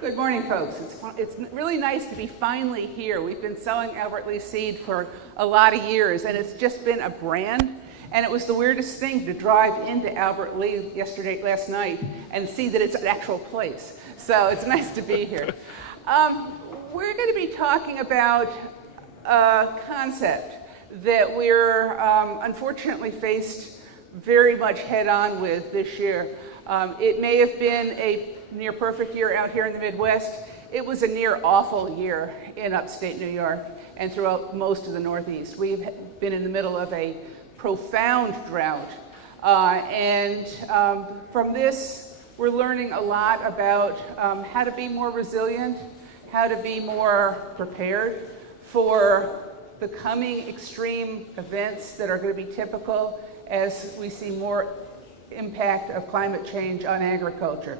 Good morning, folks. It's really nice to be finally here. We've been selling Albert Lea seed for a lot of years, and it's just been a brand. And it was the weirdest thing to drive into Albert Lea last night, and see that it's an actual place. So it's nice to be here. We're going to be talking about a concept that we're unfortunately faced very much head-on with this year. It may have been a near perfect year out here in the Midwest. It was a near awful year in upstate New York and throughout most of the Northeast. We've been in the middle of a profound drought. From this, we're learning a lot about how to be more resilient, how to be more prepared for the coming extreme events that are going to be typical as we see more impact of climate change on agriculture.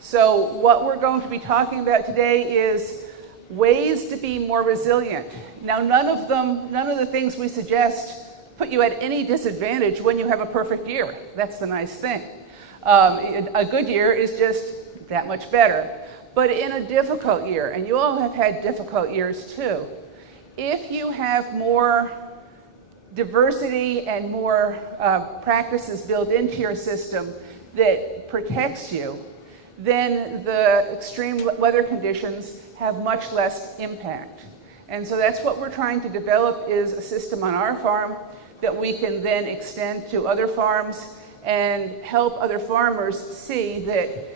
So what we're going to be talking about today is ways to be more resilient. Now, none of the things we suggest put you at any disadvantage when you have a perfect year. That's the nice thing. A good year is just that much better. But in a difficult year, and you all have had difficult years too, if you have more diversity and more practices built into your system that protects you, then the extreme weather conditions have much less impact. And so that's what we're trying to develop, is a system on our farm that we can then extend to other farms and help other farmers see that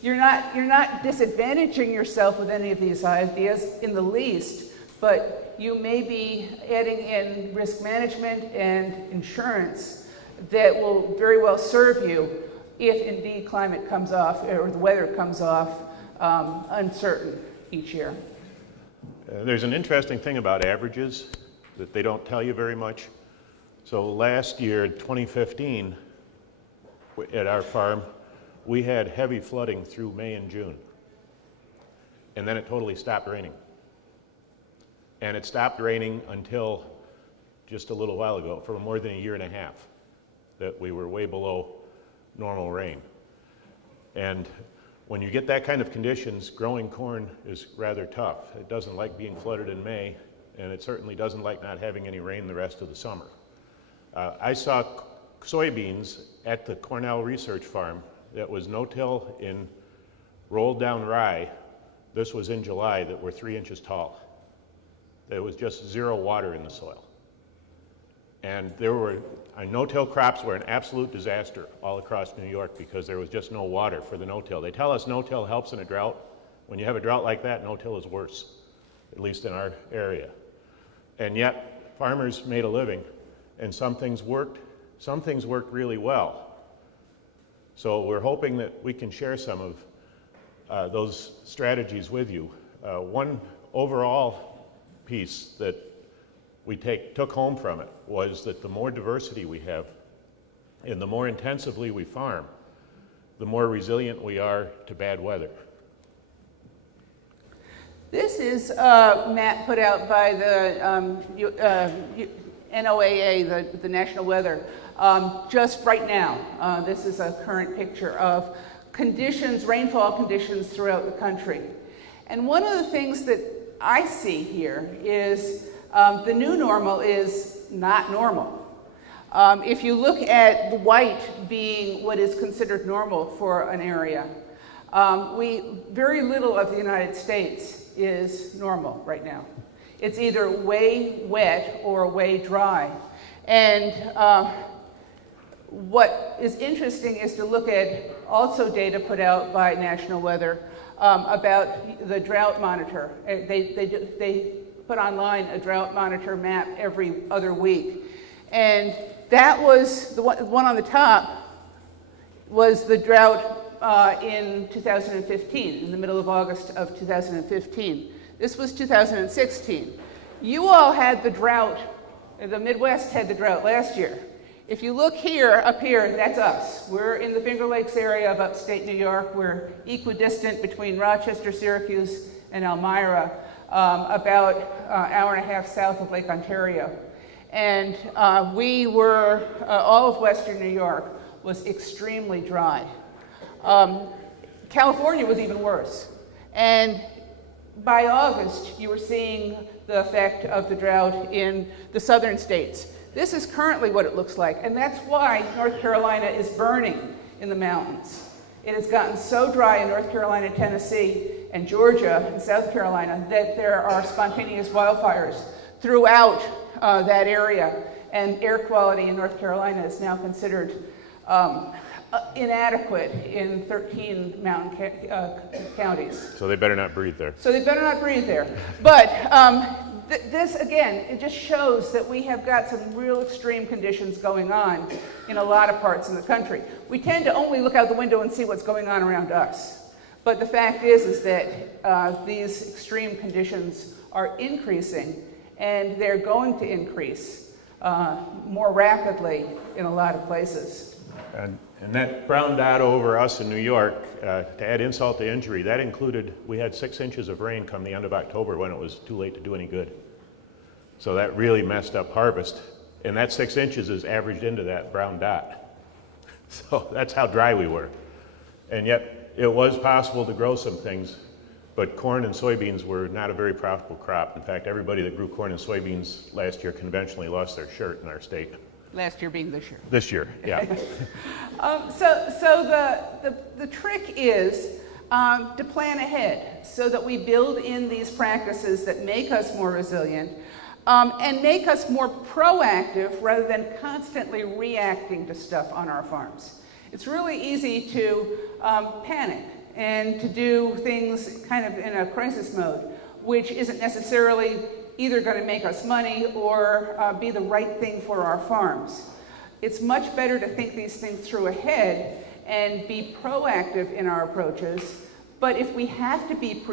you're not disadvantaging yourself with any of these ideas in the least, but you may be adding in risk management and insurance that will very well serve you if indeed climate comes off or the weather comes off uncertain each year. There's an interesting thing about averages that they don't tell you very much. So last year, 2015, at our farm, we had heavy flooding through May and June. And then it totally stopped raining. And it stopped raining until just a little while ago, for more than a year and a half, that we were way below normal rain. And when you get that kind of conditions, growing corn is rather tough. It doesn't like being flooded in May, and it certainly doesn't like not having any rain the rest of the summer. I saw soybeans at the Cornell Research Farm that was no-till in rolled down rye. This was in July, that were 3 inches tall. There was just zero water in the soil. And no-till crops were an absolute disaster all across New York because there was just no water for the no-till. They tell us no-till helps in a drought. When you have a drought like that, no-till is worse, at least in our area. And yet, farmers made a living, and some things worked really well. So we're hoping that we can share some of those strategies with you. One overall piece that we took home from it was that the more diversity we have and the more intensively we farm, the more resilient we are to bad weather. This is a map put out by the NOAA, the National Weather, just right now. This is a current picture of rainfall conditions throughout the country. And one of the things that I see here is the new normal is not normal. If you look at the white being what is considered normal for an area, very little of the United States is normal right now. It's either way wet or way dry. And what is interesting is to look at also data put out by National Weather about the drought monitor. They put online a drought monitor map every other week. And that was, the one on the top was the drought in 2015, in the middle of August of 2015. This was 2016. You all had the drought, the Midwest had the drought last year. If you look here, up here, that's us. We're in the Finger Lakes area of upstate New York. We're equidistant between Rochester, Syracuse, and Elmira, about an hour and a half south of Lake Ontario. And we were, all of Western New York was extremely dry. California was even worse. And by August, you were seeing the effect of the drought in the southern states. This is currently what it looks like, and that's why North Carolina is burning in the mountains. It has gotten so dry in North Carolina, Tennessee, and Georgia and South Carolina that there are spontaneous wildfires throughout that area, and air quality in North Carolina is now considered inadequate in 13 mountain counties. So they better not breathe there. So they better not breathe there. But this, again, it just shows that we have got some real extreme conditions going on in a lot of parts of the country. We tend to only look out the window and see what's going on around us. But the fact is that these extreme conditions are increasing, and they're going to increase more rapidly in a lot of places. And that brown dot over us in New York, to add insult to injury, that included, we had 6 inches of rain come the end of October when it was too late to do any good. So that really messed up harvest. And that 6 inches is averaged into that brown dot. So that's how dry we were. And yet it was possible to grow some things, but corn and soybeans were not a very profitable crop. In fact, everybody that grew corn and soybeans last year conventionally lost their shirt in our state. Last year being this year. This year, yeah. So the trick is to plan ahead so that we build in these practices that make us more resilient and make us more proactive rather than constantly reacting to stuff on our farms. It's really easy to panic and to do things kind of in a crisis mode, which isn't necessarily either going to make us money or be the right thing for our farms. It's much better to think these things through ahead and be proactive in our approaches, but if we have to be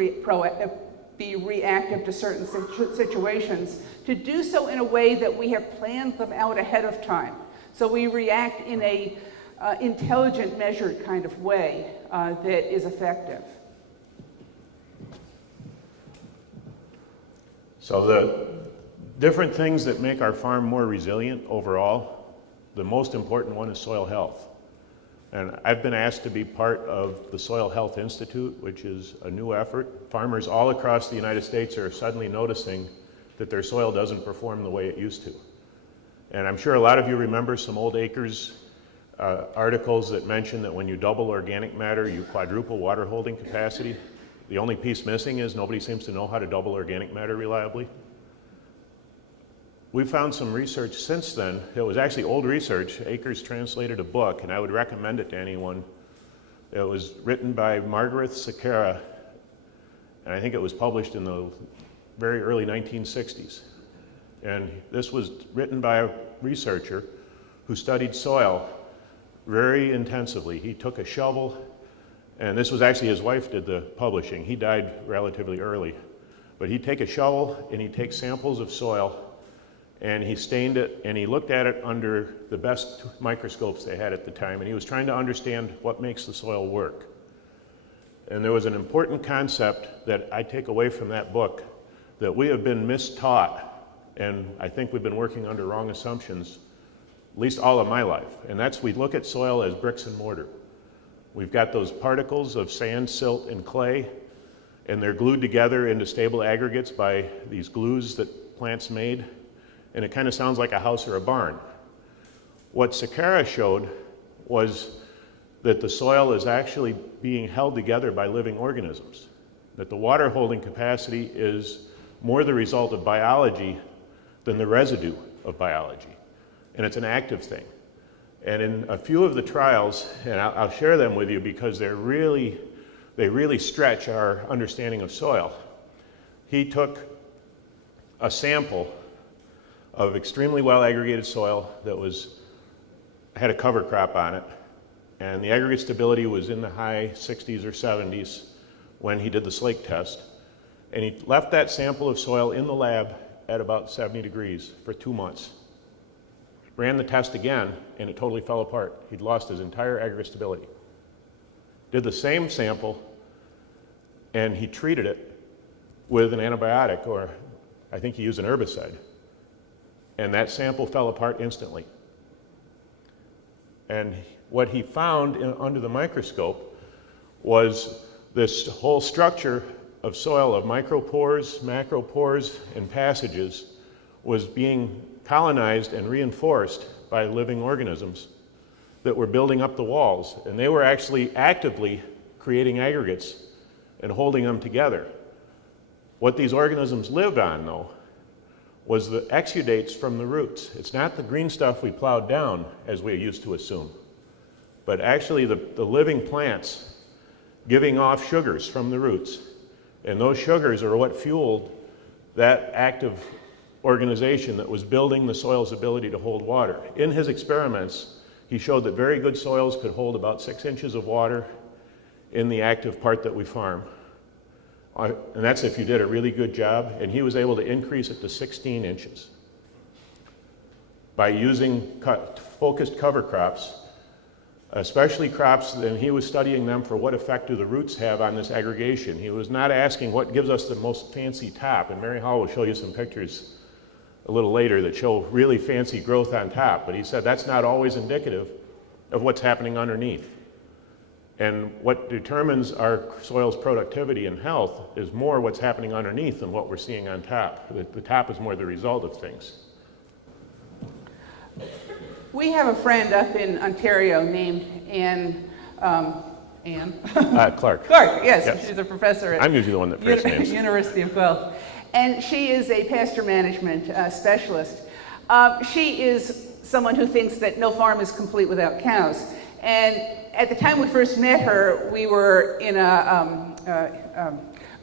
reactive to certain situations, to do so in a way that we have planned them out ahead of time. So we react in a intelligent, measured kind of way that is effective. So the different things that make our farm more resilient overall, the most important one is soil health. And I've been asked to be part of the Soil Health Institute, which is a new effort. Farmers all across the United States are suddenly noticing that their soil doesn't perform the way it used to. And I'm sure a lot of you remember some old acres articles that mention that when you double organic matter, you quadruple water holding capacity. The only piece missing is nobody seems to know how to double organic matter reliably. We found some research since then. It was actually old research. Akers translated a book, and I would recommend it to anyone. It was written by Margaret Sequeira, and I think it was published in the very early 1960s. And this was written by a researcher who studied soil very intensively. He took a shovel, and this was actually his wife did the publishing. He died relatively early. But he'd take a shovel and he'd take samples of soil and he stained it and he looked at it under the best microscopes they had at the time, and he was trying to understand what makes the soil work. And there was an important concept that I take away from that book that we have been mistaught, and I think we've been working under wrong assumptions at least all of my life. And that's, we look at soil as bricks and mortar. We've got those particles of sand, silt, and clay, and they're glued together into stable aggregates by these glues that plants made, and it kind of sounds like a house or a barn. What Sequeira showed was that the soil is actually being held together by living organisms, that the water holding capacity is more the result of biology than the residue of biology, and it's an active thing. And in a few of the trials, and I'll share them with you because they really stretch our understanding of soil. He took a sample of extremely well aggregated soil that had a cover crop on it, and the aggregate stability was in the high 60s or 70s when he did the slake test. And he left that sample of soil in the lab at about 70 degrees for 2 months. Ran the test again, and it totally fell apart. He'd lost his entire aggregate stability. Did the same sample, and he treated it with an antibiotic, or I think he used an herbicide. And that sample fell apart instantly. And what he found under the microscope was this whole structure of soil of micropores, macropores, and passages was being colonized and reinforced by living organisms that were building up the walls. And they were actually actively creating aggregates and holding them together. What these organisms lived on, though, was the exudates from the roots. It's not the green stuff we plowed down, as we used to assume, but actually the living plants giving off sugars from the roots. And those sugars are what fueled that active organization that was building the soil's ability to hold water. In his experiments, he showed that very good soils could hold about 6 inches of water in the active part that we farm. And that's if you did a really good job, and he was able to increase it to 16 inches by using focused cover crops, especially crops, and he was studying them for what effect do the roots have on this aggregation. He was not asking what gives us the most fancy top, and Mary-Howell will show you some pictures a little later that show really fancy growth on top, but he said that's not always indicative of what's happening underneath. And what determines our soil's productivity and health is more what's happening underneath than what we're seeing on top. The top is more the result of things. We have a friend up in Ontario named Anne. Clark. Clark, yes. She's a professor at I'm usually the one that first names. University of Wilt. And she is a pasture management specialist. She is someone who thinks that no farm is complete without cows. And at the time we first met her, we were in a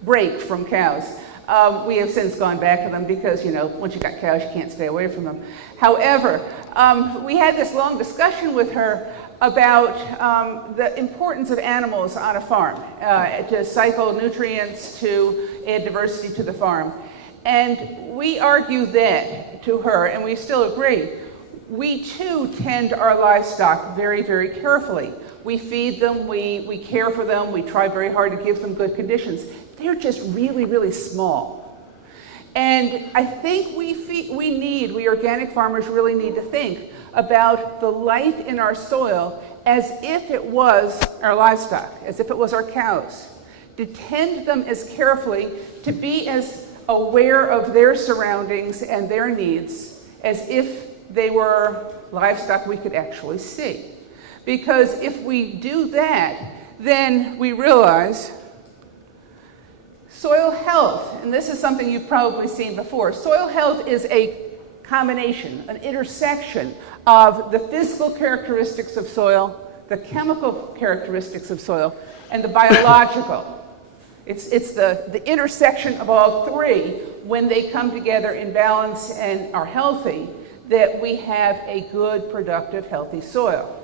break from cows. We have since gone back to them because, you know, once you've got cows, you can't stay away from them. However, we had this long discussion with her about the importance of animals on a farm, to cycle nutrients, to add diversity to the farm. And we argue that to her, and we still agree. We too tend our livestock very, very carefully. We feed them, we care for them, we try very hard to give them good conditions. They're just really, really small. And I think we organic farmers really need to think about the life in our soil as if it was our livestock, as if it was our cows. To tend them as carefully, to be as aware of their surroundings and their needs as if they were livestock we could actually see. Because if we do that, then we realize soil health, and this is something you've probably seen before, soil health is a combination, an intersection of the physical characteristics of soil, the chemical characteristics of soil, and the biological. It's the intersection of all three. When they come together in balance and are healthy, that we have a good, productive, healthy soil.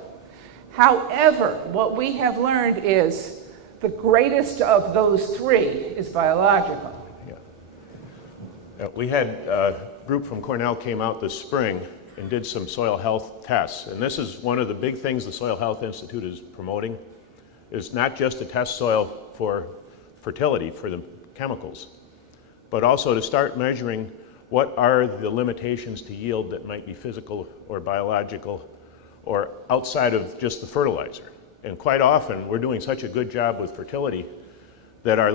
However, what we have learned is the greatest of those three is biological. Yeah. We had a group from Cornell came out this spring and did some soil health tests. And this is one of the big things the Soil Health Institute is promoting, is not just to test soil for fertility, for the chemicals, but also to start measuring what are the limitations to yield that might be physical or biological or outside of just the fertilizer. And quite often, we're doing such a good job with fertility that our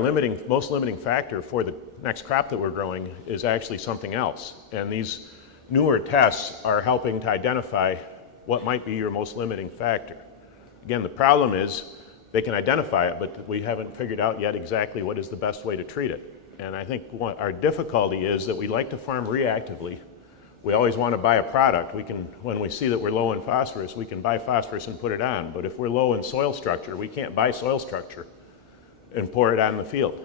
most limiting factor for the next crop that we're growing is actually something else. And these newer tests are helping to identify what might be your most limiting factor. Again, the problem is they can identify it, but we haven't figured out yet exactly what is the best way to treat it. And I think our difficulty is that we like to farm reactively. We always want to buy a product. When we see that we're low in phosphorus, we can buy phosphorus and put it on. But if we're low in soil structure, we can't buy soil structure and pour it on the field.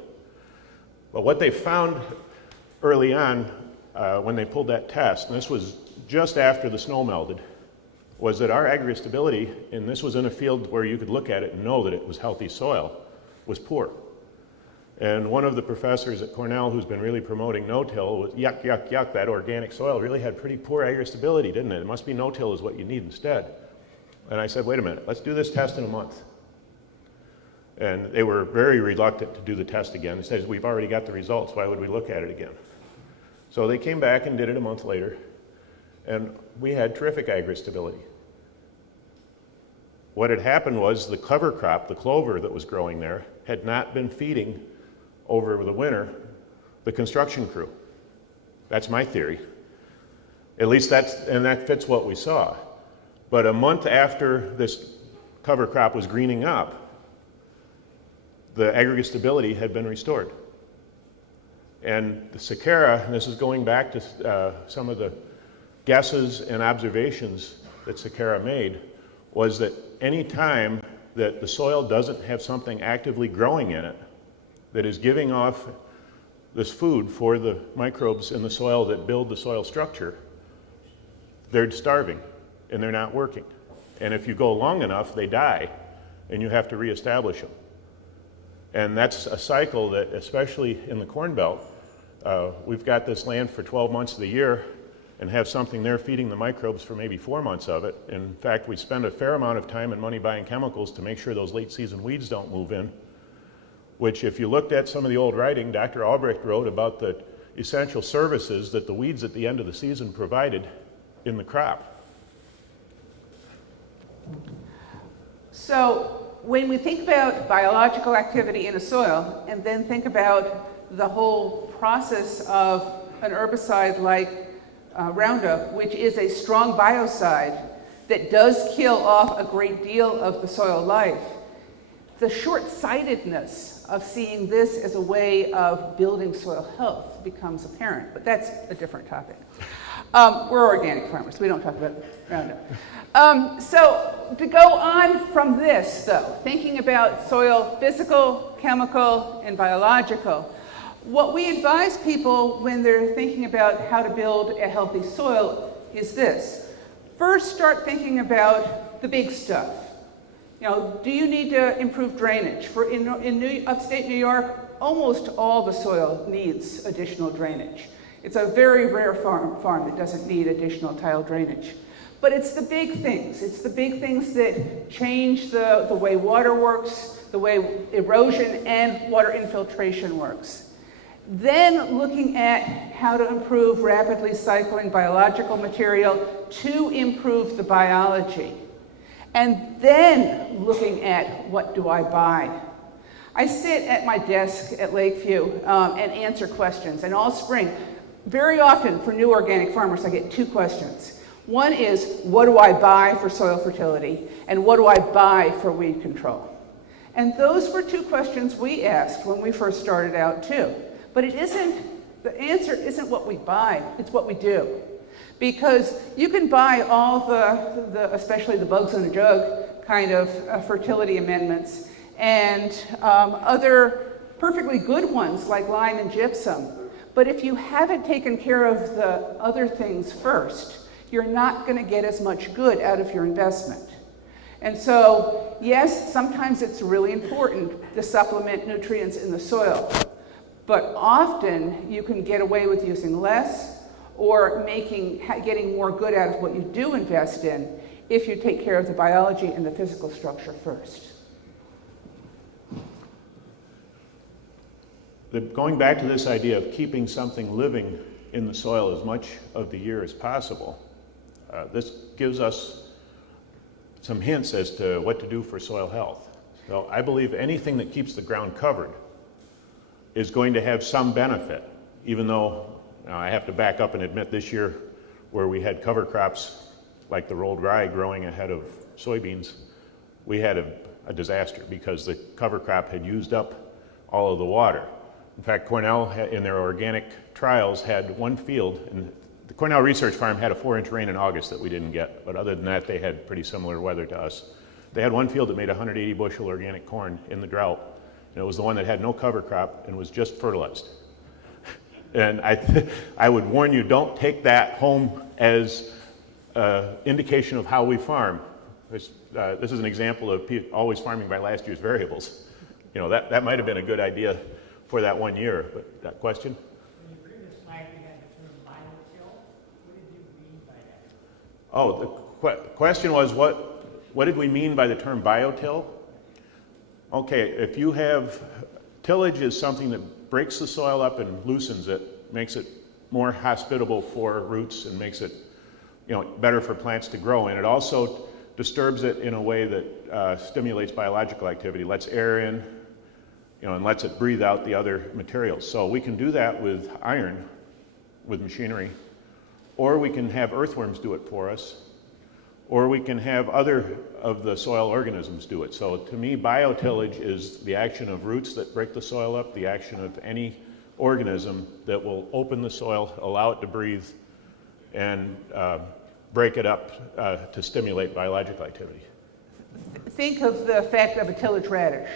But what they found early on when they pulled that test, and this was just after the snow melted, was that our aggregate stability, and this was in a field where you could look at it and know that it was healthy soil, was poor. And one of the professors at Cornell who's been really promoting no-till was, yuck, yuck, yuck, that organic soil really had pretty poor aggregate stability, didn't it? It must be no-till is what you need instead. And I said, wait a minute, let's do this test in a month. And they were very reluctant to do the test again. They said, we've already got the results, why would we look at it again? So they came back and did it a month later, and we had terrific aggregate stability. what had happened was the cover crop, the clover that was growing there, had not been feeding over the winter the construction crew. That's my theory. At least that fits what we saw. But a month after this cover crop was greening up, the aggregate stability had been restored. And the Sakara, and this is going back to some of the guesses and observations that Sakara made, was that any time that the soil doesn't have something actively growing in it that is giving off this food for the microbes in the soil that build the soil structure, they're starving and they're not working. And if you go long enough, they die and you have to reestablish them. And that's a cycle that, especially in the Corn Belt, we've got this land for 12 months of the year and have something there feeding the microbes for maybe 4 months of it. In fact, we spend a fair amount of time and money buying chemicals to make sure those late season weeds don't move in, which if you looked at some of the old writing, Dr. Albrecht wrote about the essential services that the weeds at the end of the season provided in the crop. So when we think about biological activity in a soil and then think about the whole process of an herbicide like Roundup, which is a strong biocide that does kill off a great deal of the soil life, the short-sightedness of seeing this as a way of building soil health becomes apparent, but that's a different topic. We're organic farmers, we don't talk about Roundup. So to go on from this, though, thinking about soil physical, chemical, and biological, what we advise people when they're thinking about how to build a healthy soil is this. First, start thinking about the big stuff. You know, do you need to improve drainage? In upstate New York, almost all the soil needs additional drainage. It's a very rare farm that doesn't need additional tile drainage. But it's the big things. It's the big things that change the way water works, the way erosion and water infiltration works. Then looking at how to improve rapidly cycling biological material to improve the biology. And then looking at what do I buy. I sit at my desk at Lakeview and answer questions. And all spring, very often for new organic farmers, I get 2 questions. One is, what do I buy for soil fertility? And what do I buy for weed control? And those were 2 questions we asked when we first started out too. But the answer isn't what we buy, it's what we do. Because you can buy all the especially the bugs in a jug kind of fertility amendments and other perfectly good ones like lime and gypsum. But if you haven't taken care of the other things first, you're not going to get as much good out of your investment. And so, yes, sometimes it's really important to supplement nutrients in the soil. But often you can get away with using less or getting more good out of what you do invest in if you take care of the biology and the physical structure first. Going back to this idea of keeping something living in the soil as much of the year as possible, this gives us some hints as to what to do for soil health. So I believe anything that keeps the ground covered is going to have some benefit, even though I have to back up and admit this year where we had cover crops like the rolled rye growing ahead of soybeans, we had a disaster because the cover crop had used up all of the water. In fact, Cornell in their organic trials had one field, and the Cornell Research Farm had a 4-inch rain in August that we didn't get, but other than that they had pretty similar weather to us. They had one field that made 180 bushel organic corn in the drought. And it was the one that had no cover crop and was just fertilized. And I would warn you, don't take that home as an indication of how we farm. This is an example of always farming by last year's variables. You know, that might have been a good idea for that one year. But that question? In your previous slide, you had the term biotill. What did you mean by that? Oh, the question was what did we mean by the term biotill? Okay, if you have, tillage is something that breaks the soil up and loosens it, makes it more hospitable for roots and makes it, better for plants to grow in. It also disturbs it in a way that stimulates biological activity, lets air in, and lets it breathe out the other materials. So we can do that with iron, with machinery, or we can have earthworms do it for us, or we can have other of the soil organisms do it. So to me, biotillage is the action of roots that break the soil up, the action of any organism that will open the soil, allow it to breathe, and break it up to stimulate biological activity. Think of the effect of a tillage radish.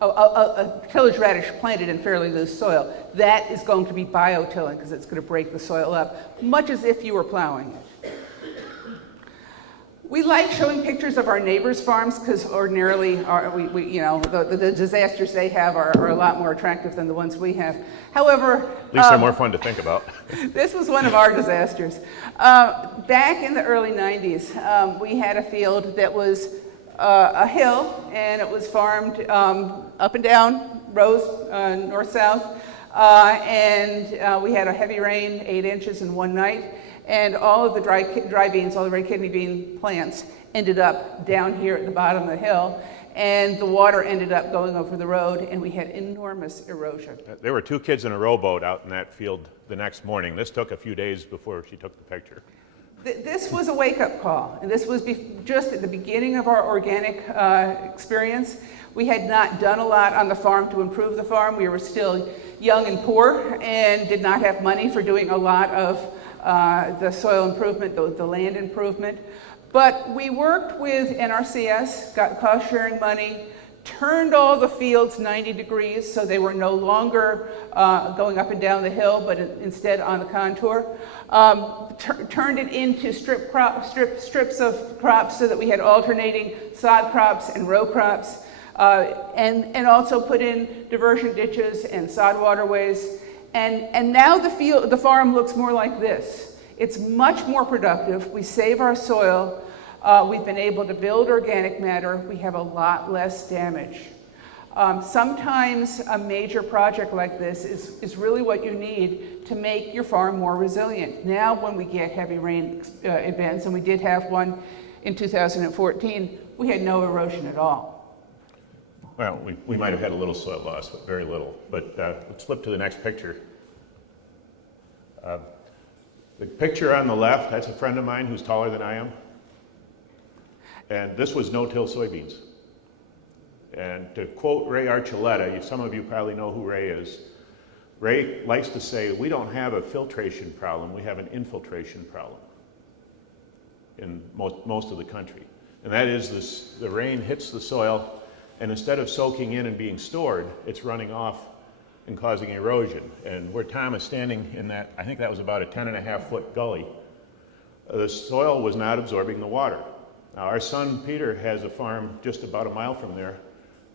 A tillage radish planted in fairly loose soil. That is going to be biotilling because it's going to break the soil up, much as if you were plowing it. We like showing pictures of our neighbors' farms because ordinarily, the disasters they have are a lot more attractive than the ones we have. However, at least they're more fun to think about. This was one of our disasters. Back in the early 90s, we had a field that was a hill, and it was farmed up and down rows, north-south, and we had a heavy rain, 8 inches in one night. And all of the dry beans, all the red kidney bean plants ended up down here at the bottom of the hill, and the water ended up going over the road, and we had enormous erosion. There were 2 kids in a rowboat out in that field the next morning. This took a few days before she took the picture. This was a wake-up call, and this was just at the beginning of our organic experience. We had not done a lot on the farm to improve the farm. We were still young and poor and did not have money for doing a lot of the soil improvement, the land improvement. But we worked with NRCS, got cost sharing money, turned all the fields 90 degrees so they were no longer going up and down the hill, but instead on the contour. Turned it into strips of crops so that we had alternating sod crops and row crops, and also put in diversion ditches and sod waterways. And now the farm looks more like this. It's much more productive. We save our soil. We've been able to build organic matter. We have a lot less damage. Sometimes a major project like this is really what you need to make your farm more resilient. Now when we get heavy rain events, and we did have one in 2014, we had no erosion at all. Well, we might have had a little soil loss, but very little. But let's flip to the next picture. The picture on the left, that's a friend of mine who's taller than I am. And this was no-till soybeans. And to quote Ray Archuleta, some of you probably know who Ray is. Ray likes to say, we don't have a filtration problem, we have an infiltration problem in most of the country. And that is the rain hits the soil, and instead of soaking in and being stored, it's running off and causing erosion. And where Tom is standing in that, I think that was about a 10.5-foot gully, the soil was not absorbing the water. Now our son Peter has a farm just about a mile from there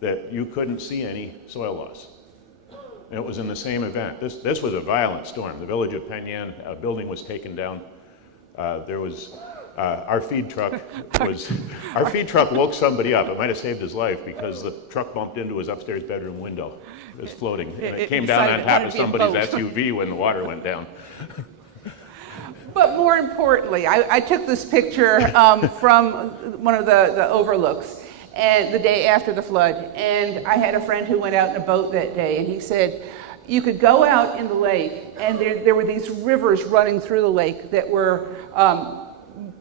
that you couldn't see any soil loss. And it was in the same event. This was a violent storm. The village of Penn Yan, a building was taken down. There was our feed truck woke somebody up. It might have saved his life because the truck bumped into his upstairs bedroom window. It was floating. And it came down on top of somebody's SUV when the water went down. But more importantly, I took this picture from one of the overlooks and the day after the flood. And I had a friend who went out in a boat that day, and he said, you could go out in the lake, and there were these rivers running through the lake that were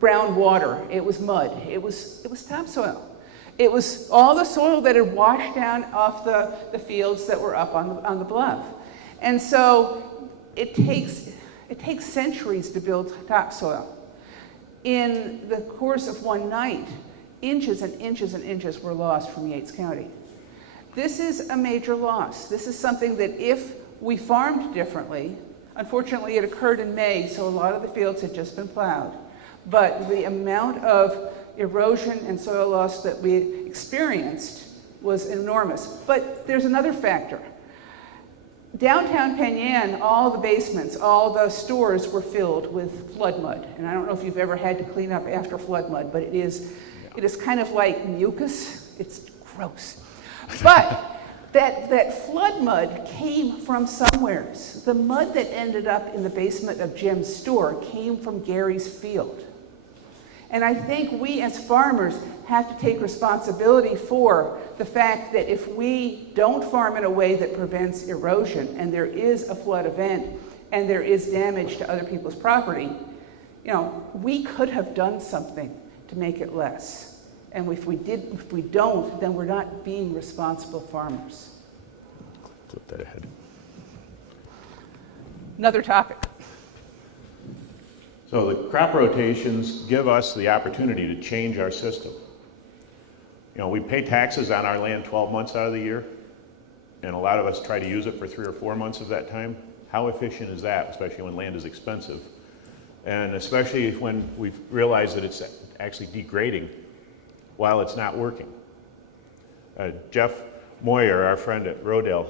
brown water. It was mud. It was topsoil. It was all the soil that had washed down off the fields that were up on the bluff. And so it takes centuries to build topsoil. In the course of one night, inches and inches and inches were lost from Yates County. This is a major loss. This is something that if we farmed differently, unfortunately it occurred in May, so a lot of the fields had just been plowed, but the amount of erosion and soil loss that we experienced was enormous. But there's another factor. Downtown Penn Yan, all the basements, all the stores were filled with flood mud. And I don't know if you've ever had to clean up after flood mud, but it is kind of like mucus. It's gross. But that flood mud came from somewheres. The mud that ended up in the basement of Jim's store came from Gary's field. And I think we as farmers have to take responsibility for the fact that if we don't farm in a way that prevents erosion, and there is a flood event, and there is damage to other people's property, you know, we could have done something to make it less. And if we don't, then we're not being responsible farmers. Flip that ahead. Another topic. So the crop rotations give us the opportunity to change our system. You know, we pay taxes on our land 12 months out of the year, and a lot of us try to use it for 3 or 4 months of that time. How efficient is that, especially when land is expensive? And especially when we realize that it's actually degrading while it's not working. Jeff Moyer, our friend at Rodale,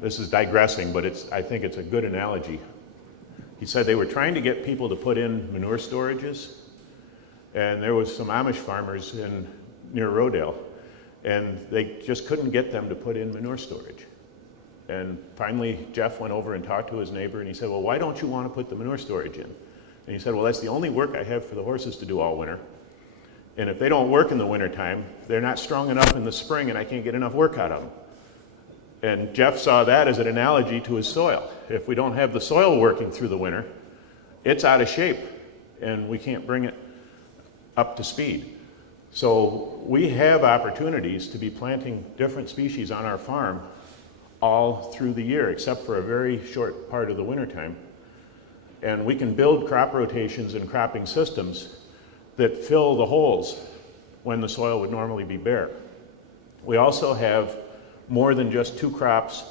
this is digressing, but I think it's a good analogy. He said they were trying to get people to put in manure storages, and there was some Amish farmers near Rodale, and they just couldn't get them to put in manure storage. And finally, Jeff went over and talked to his neighbor, and he said, well, why don't you want to put the manure storage in? And he said, well, that's the only work I have for the horses to do all winter. And if they don't work in the wintertime, they're not strong enough in the spring, and I can't get enough work out of them. And Jeff saw that as an analogy to his soil. If we don't have the soil working through the winter, it's out of shape, and we can't bring it up to speed. So we have opportunities to be planting different species on our farm all through the year, except for a very short part of the wintertime. And we can build crop rotations and cropping systems that fill the holes when the soil would normally be bare. We also have more than just 2 crops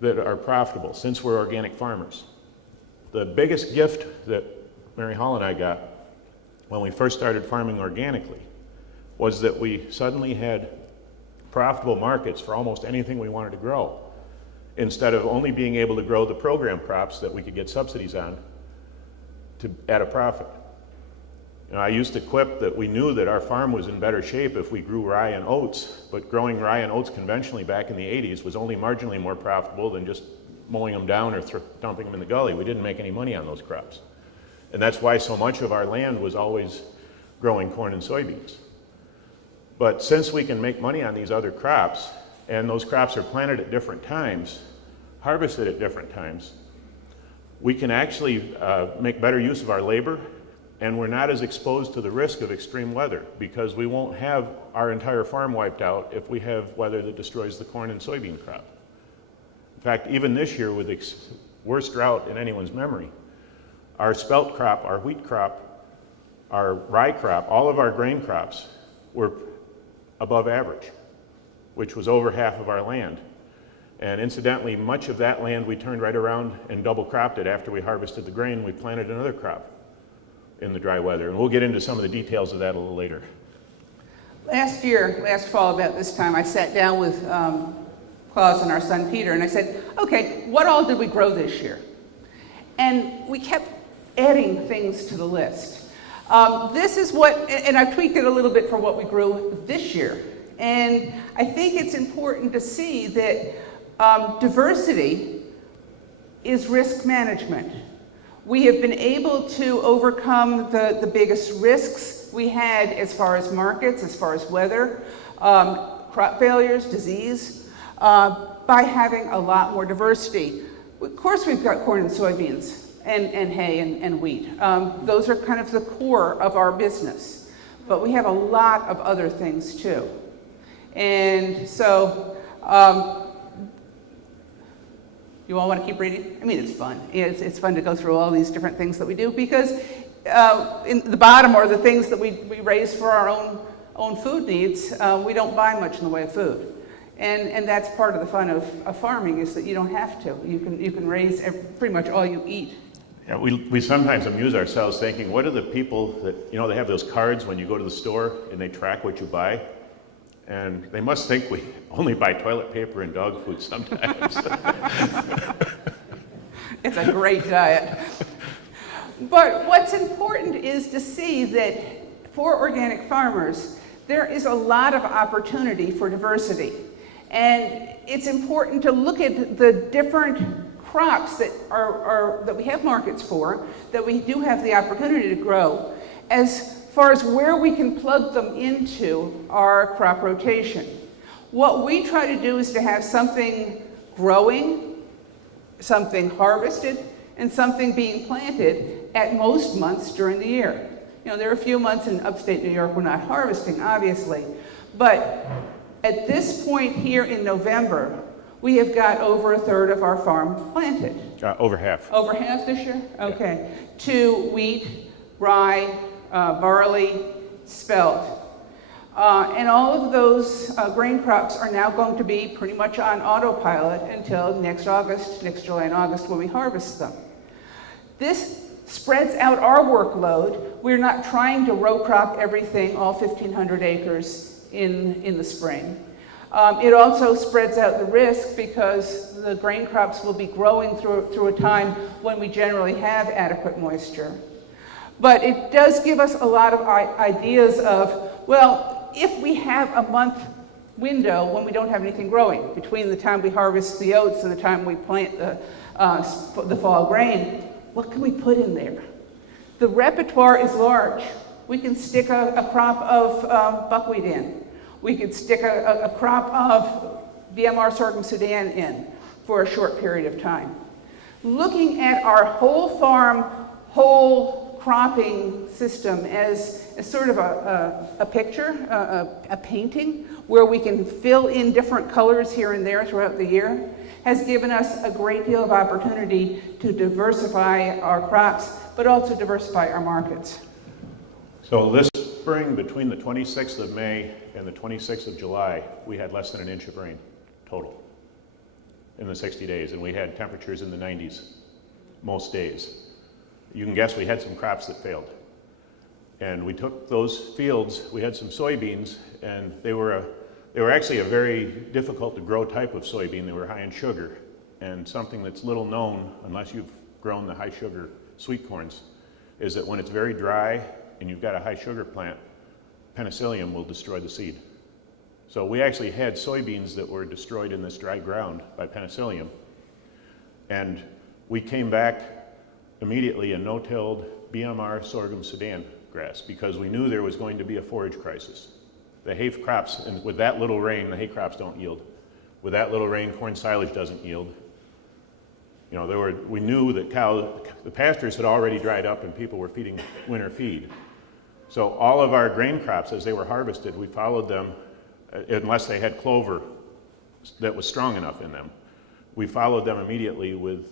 that are profitable, since we're organic farmers. The biggest gift that Mary-Howell and I got when we first started farming organically was that we suddenly had profitable markets for almost anything we wanted to grow, instead of only being able to grow the program crops that we could get subsidies on at a profit. You know, I used to quip that we knew that our farm was in better shape if we grew rye and oats, but growing rye and oats conventionally back in the 80s was only marginally more profitable than just mowing them down or dumping them in the gully. We didn't make any money on those crops. And that's why so much of our land was always growing corn and soybeans. But since we can make money on these other crops, and those crops are planted at different times, harvested at different times, we can actually make better use of our labor, and we're not as exposed to the risk of extreme weather, because we won't have our entire farm wiped out if we have weather that destroys the corn and soybean crop. In fact, even this year, with the worst drought in anyone's memory, our spelt crop, our wheat crop, our rye crop, all of our grain crops were above average, which was over half of our land. And incidentally, much of that land we turned right around and double cropped it after we harvested the grain. We planted another crop in the dry weather, and we'll get into some of the details of that a little later. Last fall about this time, I sat down with Klaus and our son Peter, and I said, okay, what all did we grow this year? And we kept adding things to the list. This is what, and I've tweaked it a little bit for what we grew this year. And I think it's important to see that diversity is risk management. We have been able to overcome the biggest risks we had as far as markets, as far as weather, crop failures, disease, by having a lot more diversity. Of course, we've got corn and soybeans and hay and wheat. Those are kind of the core of our business. But we have a lot of other things too. And so, you all want to keep reading? I mean, it's fun. It's fun to go through all these different things that we do, because in the bottom are the things that we raise for our own food needs. We don't buy much in the way of food. And that's part of the fun of farming, is that you don't have to. You can raise pretty much all you eat. Yeah, we sometimes amuse ourselves thinking, what are the people that, you know, they have those cards when you go to the store and they track what you buy? And they must think we only buy toilet paper and dog food sometimes. It's a great diet. But what's important is to see that for organic farmers, there is a lot of opportunity for diversity. And it's important to look at the different crops that we have markets for, that we do have the opportunity to grow, as far as where we can plug them into our crop rotation. What we try to do is to have something growing, something harvested, and something being planted at most months during the year. You know, there are a few months in upstate New York we're not harvesting, obviously, but at this point here in November, we have got over a third of our farm planted. Over half. Over half this year? Okay. To wheat, rye, barley, spelt. And all of those grain crops are now going to be pretty much on autopilot until next July and August, when we harvest them. This spreads out our workload. We're not trying to row crop everything, all 1,500 acres in the spring. It also spreads out the risk because the grain crops will be growing through a time when we generally have adequate moisture. But it does give us a lot of ideas of, well, if we have a month window when we don't have anything growing, between the time we harvest the oats and the time we plant the fall grain, what can we put in there? The repertoire is large. We can stick a crop of buckwheat in. We could stick a crop of BMR Sorghum Sudan in for a short period of time. Looking at our whole farm, whole cropping system as sort of a picture, a painting, where we can fill in different colors here and there throughout the year, has given us a great deal of opportunity to diversify our crops, but also diversify our markets. So this spring, between the 26th of May and the 26th of July, we had less than an inch of rain total in the 60 days, and we had temperatures in the 90s most days. You can guess we had some crops that failed. And we took those fields, we had some soybeans, and they were actually a very difficult to grow type of soybean. They were high in sugar, and something that's little known, unless you've grown the high sugar sweet corns, is that when it's very dry and you've got a high sugar plant, penicillium will destroy the seed. So we actually had soybeans that were destroyed in this dry ground by penicillium. And we came back immediately and no-tilled BMR Sorghum Sudan grass because we knew there was going to be a forage crisis. The hay crops, and with that little rain, the hay crops don't yield. With that little rain, corn silage doesn't yield. You know, we knew that the pastures had already dried up and people were feeding winter feed. So all of our grain crops, as they were harvested, we followed them, unless they had clover that was strong enough in them. We followed them immediately with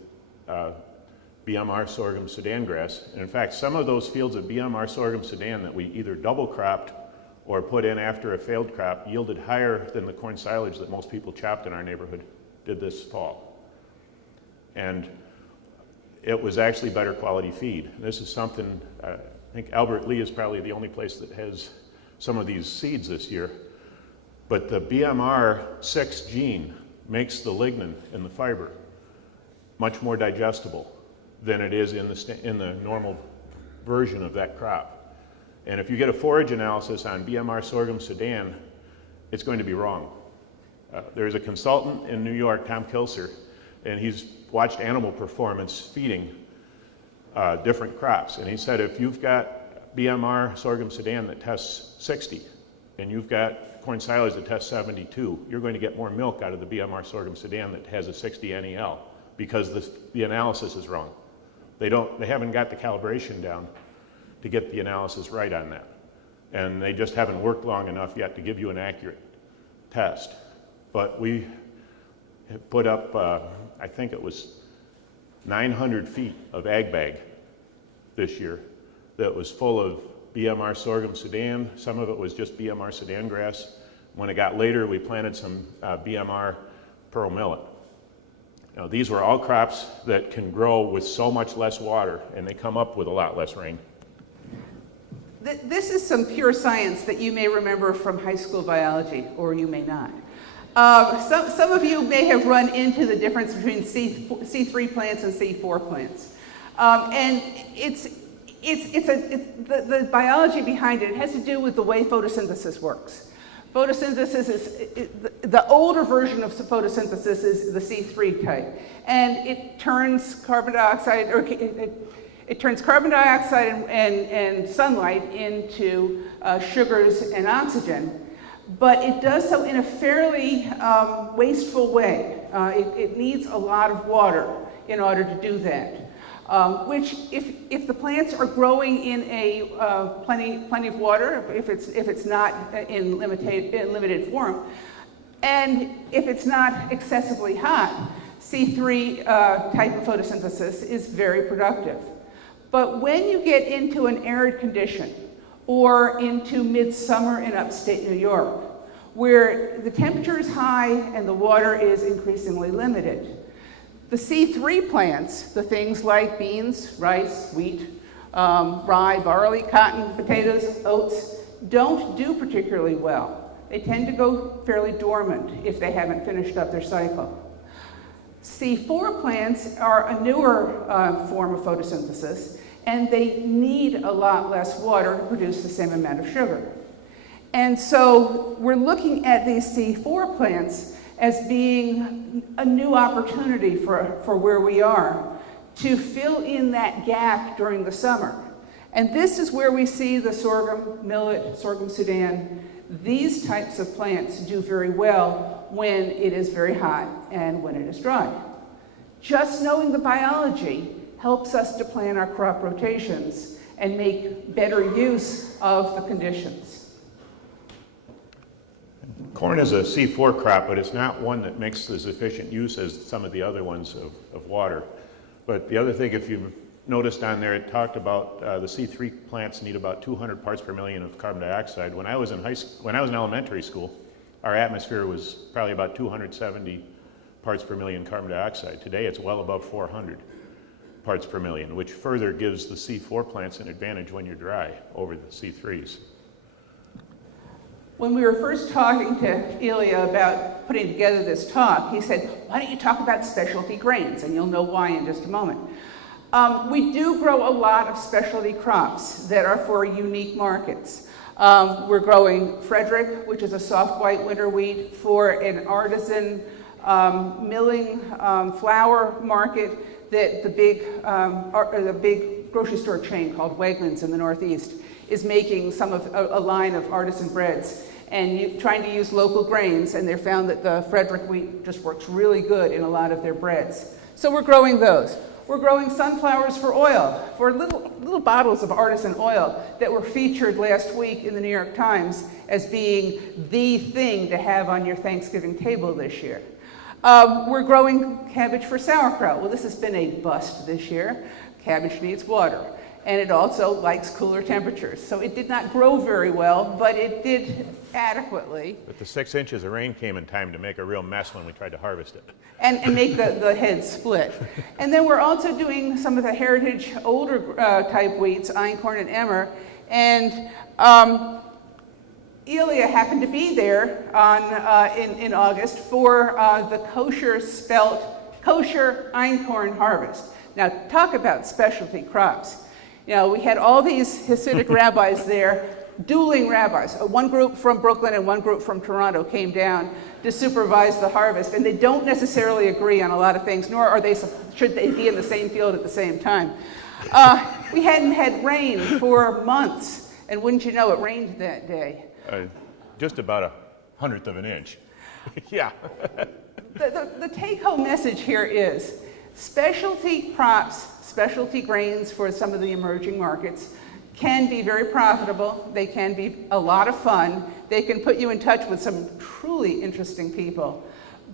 BMR Sorghum Sudan grass. And in fact, some of those fields of BMR Sorghum Sudan that we either double cropped or put in after a failed crop yielded higher than the corn silage that most people chopped in our neighborhood did this fall. And it was actually better quality feed. This is something, I think Albert Lea is probably the only place that has some of these seeds this year. But the BMR6 gene makes the lignin in the fiber much more digestible than it is in the normal version of that crop. And if you get a forage analysis on BMR Sorghum Sudan, it's going to be wrong. There's a consultant in New York, Tom Kilser, and he's watched animal performance feeding different crops. And he said if you've got BMR Sorghum Sudan that tests 60, and you've got corn silage that tests 72, you're going to get more milk out of the BMR Sorghum Sudan that has a 60 NEL because the analysis is wrong. They haven't got the calibration down to get the analysis right on that. And they just haven't worked long enough yet to give you an accurate test. But we put up, I think it was 900 feet of ag bag this year that was full of BMR Sorghum Sudan. Some of it was just BMR Sudan grass. When it got later, we planted some BMR pearl millet. Now, these were all crops that can grow with so much less water, and they come up with a lot less rain. This is some pure science that you may remember from high school biology, or you may not. Some of you may have run into the difference between C3 plants and C4 plants. And the biology behind it has to do with the way photosynthesis works. Photosynthesis is the older version of photosynthesis is the C3 type, and it turns carbon dioxide, or It turns carbon dioxide and sunlight into sugars and oxygen, but it does so in a fairly wasteful way. It needs a lot of water in order to do that. Which, if the plants are growing in a plenty of water, if it's not in limited form, and if it's not excessively hot, C3 type of photosynthesis is very productive. But when you get into an arid condition, or into midsummer in upstate New York, where the temperature is high and the water is increasingly limited, the C3 plants, the things like beans, rice, wheat, rye, barley, cotton, potatoes, oats, don't do particularly well. They tend to go fairly dormant if they haven't finished up their cycle. C4 plants are a newer form of photosynthesis, and they need a lot less water to produce the same amount of sugar. And so we're looking at these C4 plants as being a new opportunity for where we are to fill in that gap during the summer. And this is where we see the sorghum, millet, sorghum Sudan, these types of plants do very well when it is very hot and when it is dry. Just knowing the biology helps us to plan our crop rotations and make better use of the conditions. Corn is a C4 crop, but it's not one that makes as efficient use as some of the other ones of water. But the other thing, if you noticed on there, it talked about the C3 plants need about 200 parts per million of carbon dioxide. When I was in elementary school, our atmosphere was probably about 270 parts per million carbon dioxide. Today, it's well above 400 parts per million, which further gives the C4 plants an advantage when you're dry over the C3s. When we were first talking to Lea about putting together this talk, he said, why don't you talk about specialty grains? And you'll know why in just a moment. We do grow a lot of specialty crops that are for unique markets. We're growing Frederick, which is a soft white winter wheat for an artisan milling flour market that the big grocery store chain called Wegmans in the Northeast is making some of a line of artisan breads and trying to use local grains, and they found that the Frederick wheat just works really good in a lot of their breads. So we're growing those. We're growing sunflowers for oil, for little bottles of artisan oil that were featured last week in the New York Times as being the thing to have on your Thanksgiving table this year. We're growing cabbage for sauerkraut. Well, this has been a bust this year. Cabbage needs water, and it also likes cooler temperatures. So it did not grow very well, but it did adequately. But the 6 inches of rain came in time to make a real mess when we tried to harvest it. And make the heads split. And then we're also doing some of the heritage older type wheats, einkorn and emmer. And Lea happened to be there in August for the kosher einkorn harvest. Now, talk about specialty crops. You know, we had all these Hasidic rabbis there, dueling rabbis. One group from Brooklyn and one group from Toronto came down to supervise the harvest, and they don't necessarily agree on a lot of things, nor should they be in the same field at the same time. We hadn't had rain for months, and wouldn't you know, it rained that day. Just about 1/100 of an inch. Yeah. The take-home message here is specialty crops, specialty grains for some of the emerging markets can be very profitable. They can be a lot of fun. They can put you in touch with some truly interesting people.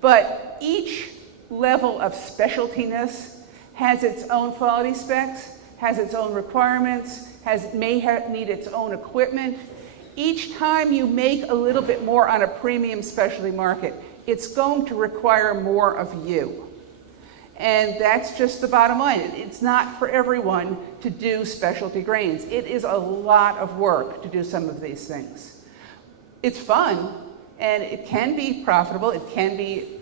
But each level of specialtiness has its own quality specs, has its own requirements, may need its own equipment. Each time you make a little bit more on a premium specialty market, it's going to require more of you. And that's just the bottom line. It's not for everyone to do specialty grains. It is a lot of work to do some of these things. It's fun, and it can be profitable. It can be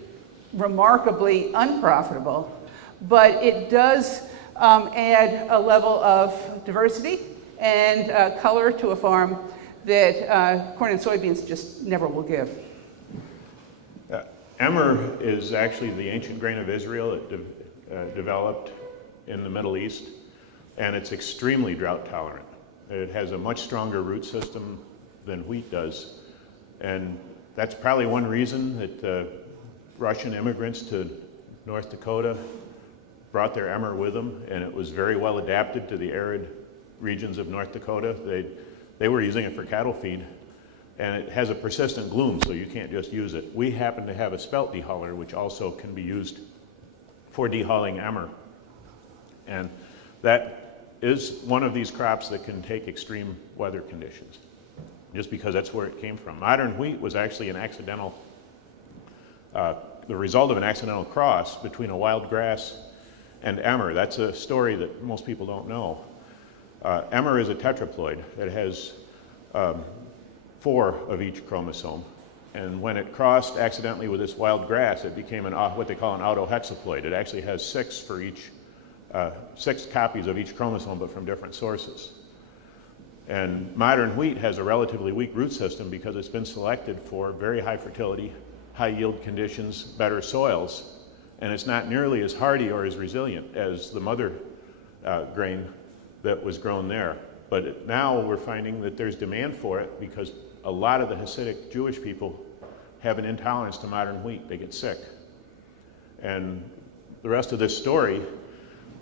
remarkably unprofitable, but it does add a level of diversity and color to a farm that corn and soybeans just never will give. Emmer is actually the ancient grain of Israel. It developed in the Middle East. and it's extremely drought tolerant. It has a much stronger root system than wheat does, and that's probably one reason that Russian immigrants to North Dakota brought their emmer with them, and it was very well adapted to the arid regions of North Dakota. They were using it for cattle feed, and it has a persistent gloom, so you can't just use it. We happen to have a spelt dehauler, which also can be used for dehauling emmer. And that is one of these crops that can take extreme weather conditions, just because that's where it came from. Modern wheat was actually an accidental, the result of an accidental cross between a wild grass and emmer. That's a story that most people don't know. Emmer is a tetraploid that has 4 of each chromosome. And when it crossed accidentally with this wild grass, it became what they call an autohexaploid. It actually has 6 for each, 6 copies of each chromosome, but from different sources. And modern wheat has a relatively weak root system because it's been selected for very high fertility, high yield conditions, better soils, and it's not nearly as hardy or as resilient as the mother grain that was grown there. But now we're finding that there's demand for it because a lot of the Hasidic Jewish people have an intolerance to modern wheat. They get sick. And the rest of this story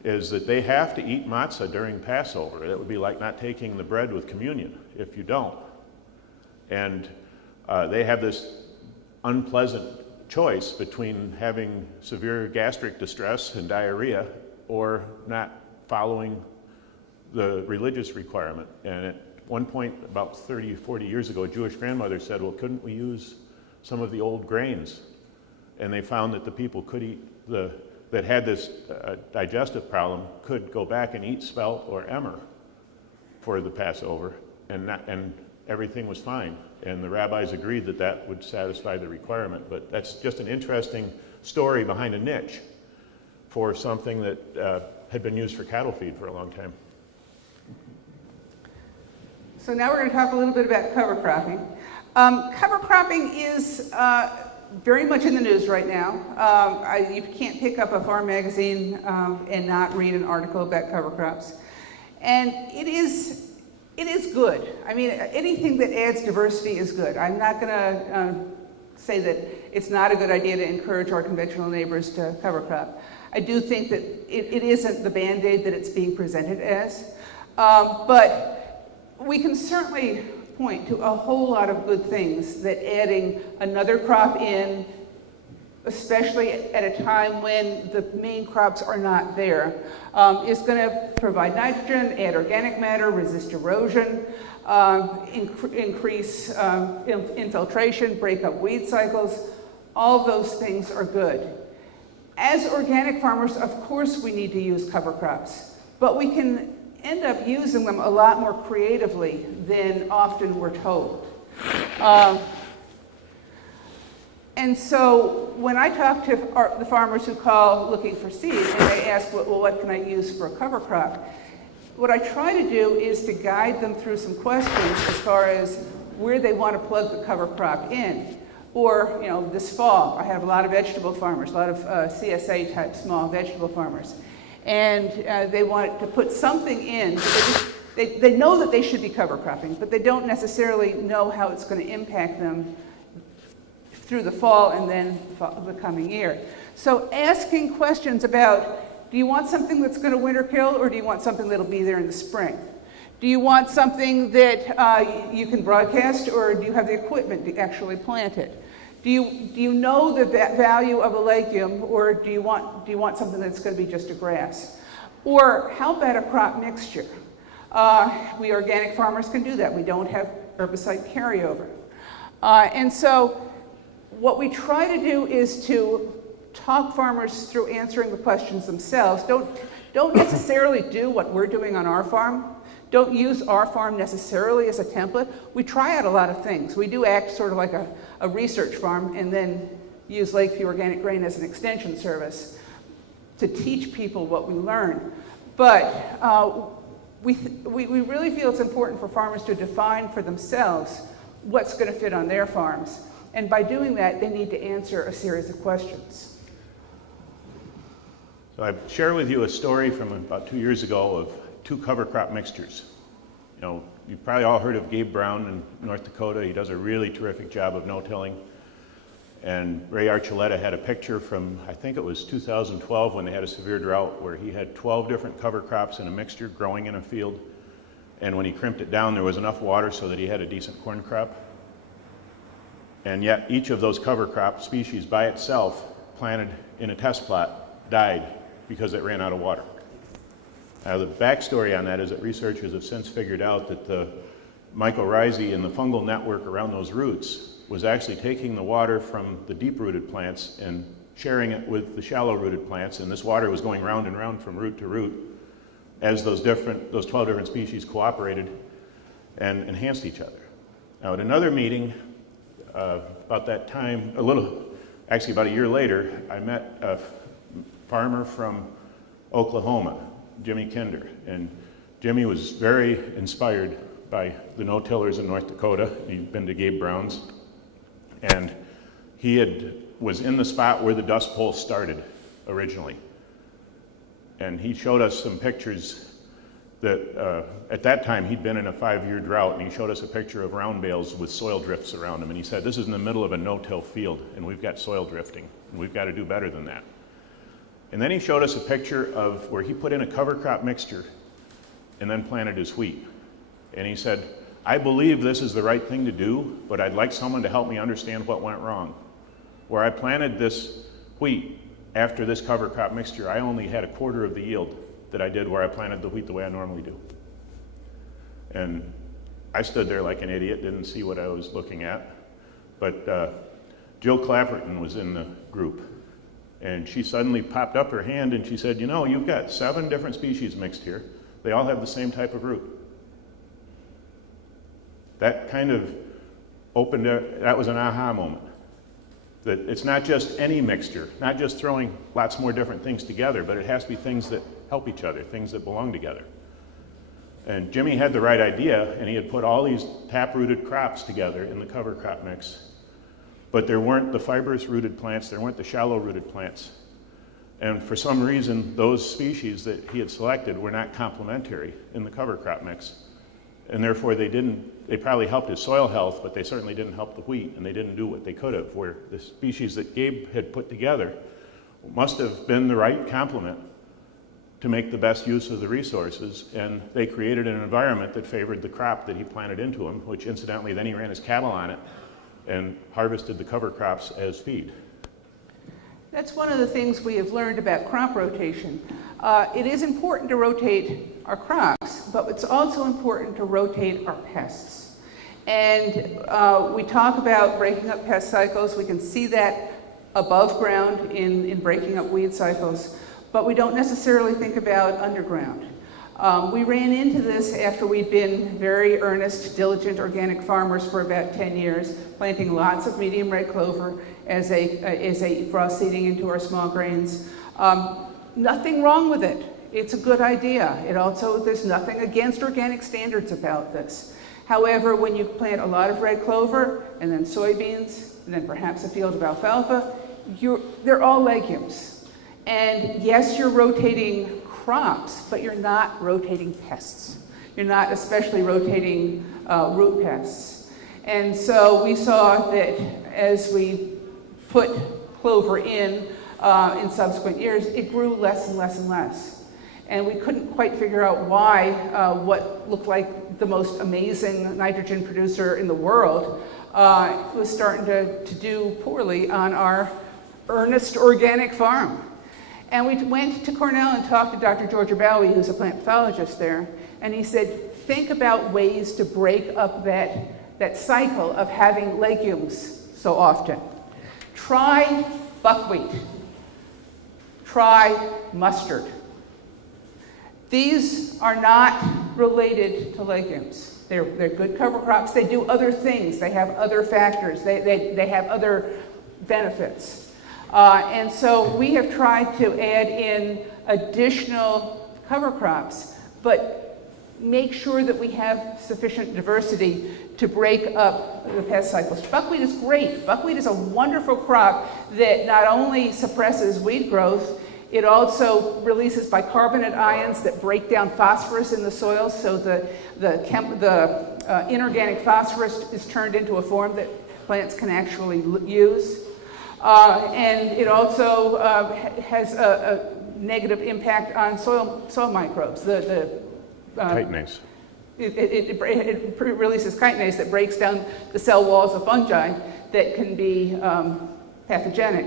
is that they have to eat matzah during Passover. That would be like not taking the bread with communion if you don't. And they have this unpleasant choice between having severe gastric distress and diarrhea or not following the religious requirement. And at one point, about 30, 40 years ago, a Jewish grandmother said, well, couldn't we use some of the old grains? And they found that the people could eat, that had this digestive problem, could go back and eat spelt or emmer for the Passover, and everything was fine. And the rabbis agreed that that would satisfy the requirement. But that's just an interesting story behind a niche for something that had been used for cattle feed for a long time. So now we're going to talk a little bit about cover cropping. Cover cropping is very much in the news right now. You can't pick up a farm magazine and not read an article about cover crops. And it is good. I mean, anything that adds diversity is good. I'm not going to say that it's not a good idea to encourage our conventional neighbors to cover crop. I do think that it isn't the Band-Aid that it's being presented as. But we can certainly point to a whole lot of good things that adding another crop in, especially at a time when the main crops are not there, is going to provide nitrogen, add organic matter, resist erosion, increase infiltration, break up weed cycles. All those things are good. As organic farmers, of course we need to use cover crops, but we can end up using them a lot more creatively than often we're told. And so when I talk to the farmers who call looking for seed and they ask, well, what can I use for a cover crop? What I try to do is to guide them through some questions as far as where they want to plug the cover crop in. Or, you know, this fall, I have a lot of vegetable farmers, a lot of CSA type small vegetable farmers. And they want to put something in. They know that they should be cover cropping, but they don't necessarily know how it's going to impact them through the fall and then the coming year. So asking questions about, do you want something that's going to winter kill, or do you want something that'll be there in the spring? Do you want something that you can broadcast, or do you have the equipment to actually plant it? Do you know the value of a legume, or do you want something that's going to be just a grass? Or how about a crop mixture? We organic farmers can do that. We don't have herbicide carryover. And so what we try to do is to talk farmers through answering the questions themselves. Don't necessarily do what we're doing on our farm. Don't use our farm necessarily as a template. We try out a lot of things. We do act sort of like a research farm and then use Lakeview Organic Grain as an extension service to teach people what we learn. But we really feel it's important for farmers to define for themselves what's going to fit on their farms. And by doing that, they need to answer a series of questions. So I share with you a story from about 2 years ago of 2 cover crop mixtures. You know, you've probably all heard of Gabe Brown in North Dakota. He does a really terrific job of no-tilling. And Ray Archuleta had a picture from, I think it was 2012 when they had a severe drought, where he had 12 different cover crops in a mixture growing in a field. And when he crimped it down, there was enough water so that he had a decent corn crop. And yet each of those cover crop species by itself, planted in a test plot, died because it ran out of water. Now the backstory on that is that researchers have since figured out that the mycorrhizae in the fungal network around those roots was actually taking the water from the deep-rooted plants and sharing it with the shallow-rooted plants, and this water was going round and round from root to root as those 12 different species cooperated and enhanced each other. Now at another meeting, about that time, actually about a year later, I met a farmer from Oklahoma, Jimmy Kinder, and Jimmy was very inspired by the no-tillers in North Dakota. He'd been to Gabe Brown's, and he was in the spot where the Dust Bowl started originally. And he showed us some pictures that at that time he'd been in a 5-year drought, and he showed us a picture of round bales with soil drifts around them, and he said, this is in the middle of a no-till field and we've got soil drifting and we've got to do better than that. And then he showed us a picture of where he put in a cover crop mixture and then planted his wheat. And he said, I believe this is the right thing to do, but I'd like someone to help me understand what went wrong. Where I planted this wheat after this cover crop mixture, I only had 1/4 of the yield that I did where I planted the wheat the way I normally do. And I stood there like an idiot, didn't see what I was looking at. But Jill Clapperton was in the group, and she suddenly popped up her hand and she said, you know, you've got 7 different species mixed here. They all have the same type of root. That kind of that was an aha moment. That it's not just any mixture, not just throwing lots more different things together, but it has to be things that help each other, things that belong together. And Jimmy had the right idea, and he had put all these tap-rooted crops together in the cover crop mix. But there weren't the fibrous rooted plants, there weren't the shallow rooted plants. And for some reason, those species that he had selected were not complementary in the cover crop mix. And therefore they probably helped his soil health, but they certainly didn't help the wheat, and they didn't do what they could have, where the species that Gabe had put together must have been the right complement to make the best use of the resources, and they created an environment that favored the crop that he planted into him, which incidentally then he ran his cattle on it and harvested the cover crops as feed. That's one of the things we have learned about crop rotation. It is important to rotate our crops, but it's also important to rotate our pests. And we talk about breaking up pest cycles. We can see that above ground in breaking up weed cycles, but we don't necessarily think about underground. We ran into this after we'd been very earnest, diligent organic farmers for about 10 years, planting lots of medium red clover as a frost seeding into our small grains. Nothing wrong with it. It's a good idea. There's nothing against organic standards about this. However, when you plant a lot of red clover and then soybeans and then perhaps a field of alfalfa, they're all legumes. And yes, you're rotating crops, but you're not rotating pests. You're not especially rotating root pests. And so we saw that as we put clover in subsequent years, it grew less and less and less. And we couldn't quite figure out why what looked like the most amazing nitrogen producer in the world was starting to do poorly on our earnest organic farm. And we went to Cornell and talked to Dr. Georgia Bowie, who's a plant pathologist there, and he said, think about ways to break up that cycle of having legumes so often. Try buckwheat. Try mustard. These are not related to legumes. They're good cover crops. They do other things. They have other factors. They have other benefits. And so we have tried to add in additional cover crops, but make sure that we have sufficient diversity to break up the pest cycles. Buckwheat is great. Buckwheat is a wonderful crop that not only suppresses weed growth, It also releases bicarbonate ions that break down phosphorus in the soil, so the inorganic phosphorus is turned into a form that plants can actually use. And it also has a negative impact on soil microbes. Chitinase. It releases chitinase that breaks down the cell walls of fungi that can be pathogenic.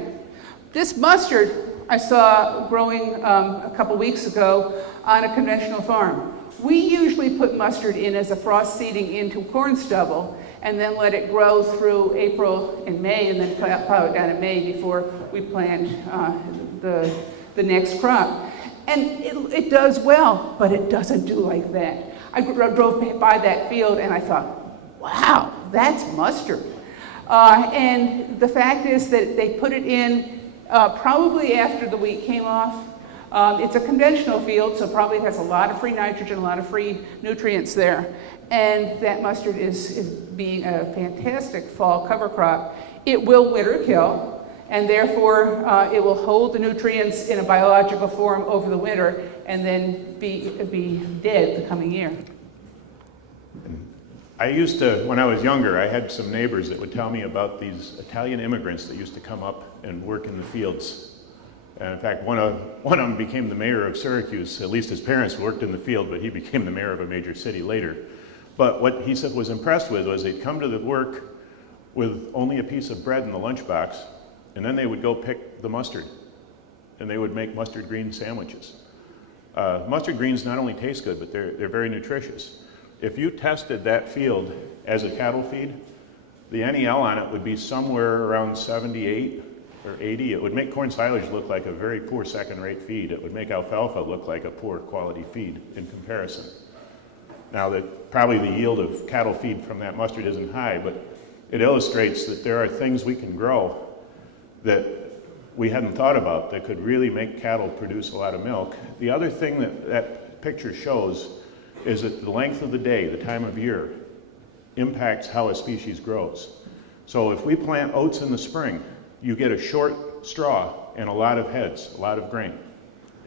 This mustard I saw growing a couple weeks ago on a conventional farm. We usually put mustard in as a frost seeding into corn stubble and then let it grow through April and May, and then plow it down in May before we plant the next crop. And it does well, but it doesn't do like that. I drove by that field and I thought, wow, that's mustard. And the fact is that they put it in probably after the wheat came off. It's a conventional field, so probably it has a lot of free nitrogen, a lot of free nutrients there. And that mustard is being a fantastic fall cover crop. It will winter kill, and therefore it will hold the nutrients in a biological form over the winter and then be dead the coming year. I used to, when I was younger, I had some neighbors that would tell me about these Italian immigrants that used to come up and work in the fields. And in fact, one of them became the mayor of Syracuse. At least his parents worked in the field, but he became the mayor of a major city later. But what he said was impressed with was they'd come to the work with only a piece of bread in the lunchbox, and then they would go pick the mustard, and they would make mustard green sandwiches. Mustard greens not only taste good, but they're very nutritious. If you tested that field as a cattle feed, the NEL on it would be somewhere around 78 or 80. It would make corn silage look like a very poor second-rate feed. It would make alfalfa look like a poor quality feed in comparison. Now, probably the yield of cattle feed from that mustard isn't high, but it illustrates that there are things we can grow that we hadn't thought about that could really make cattle produce a lot of milk. The other thing that picture shows is that the length of the day, the time of year, impacts how a species grows. So if we plant oats in the spring, you get a short straw and a lot of heads, a lot of grain.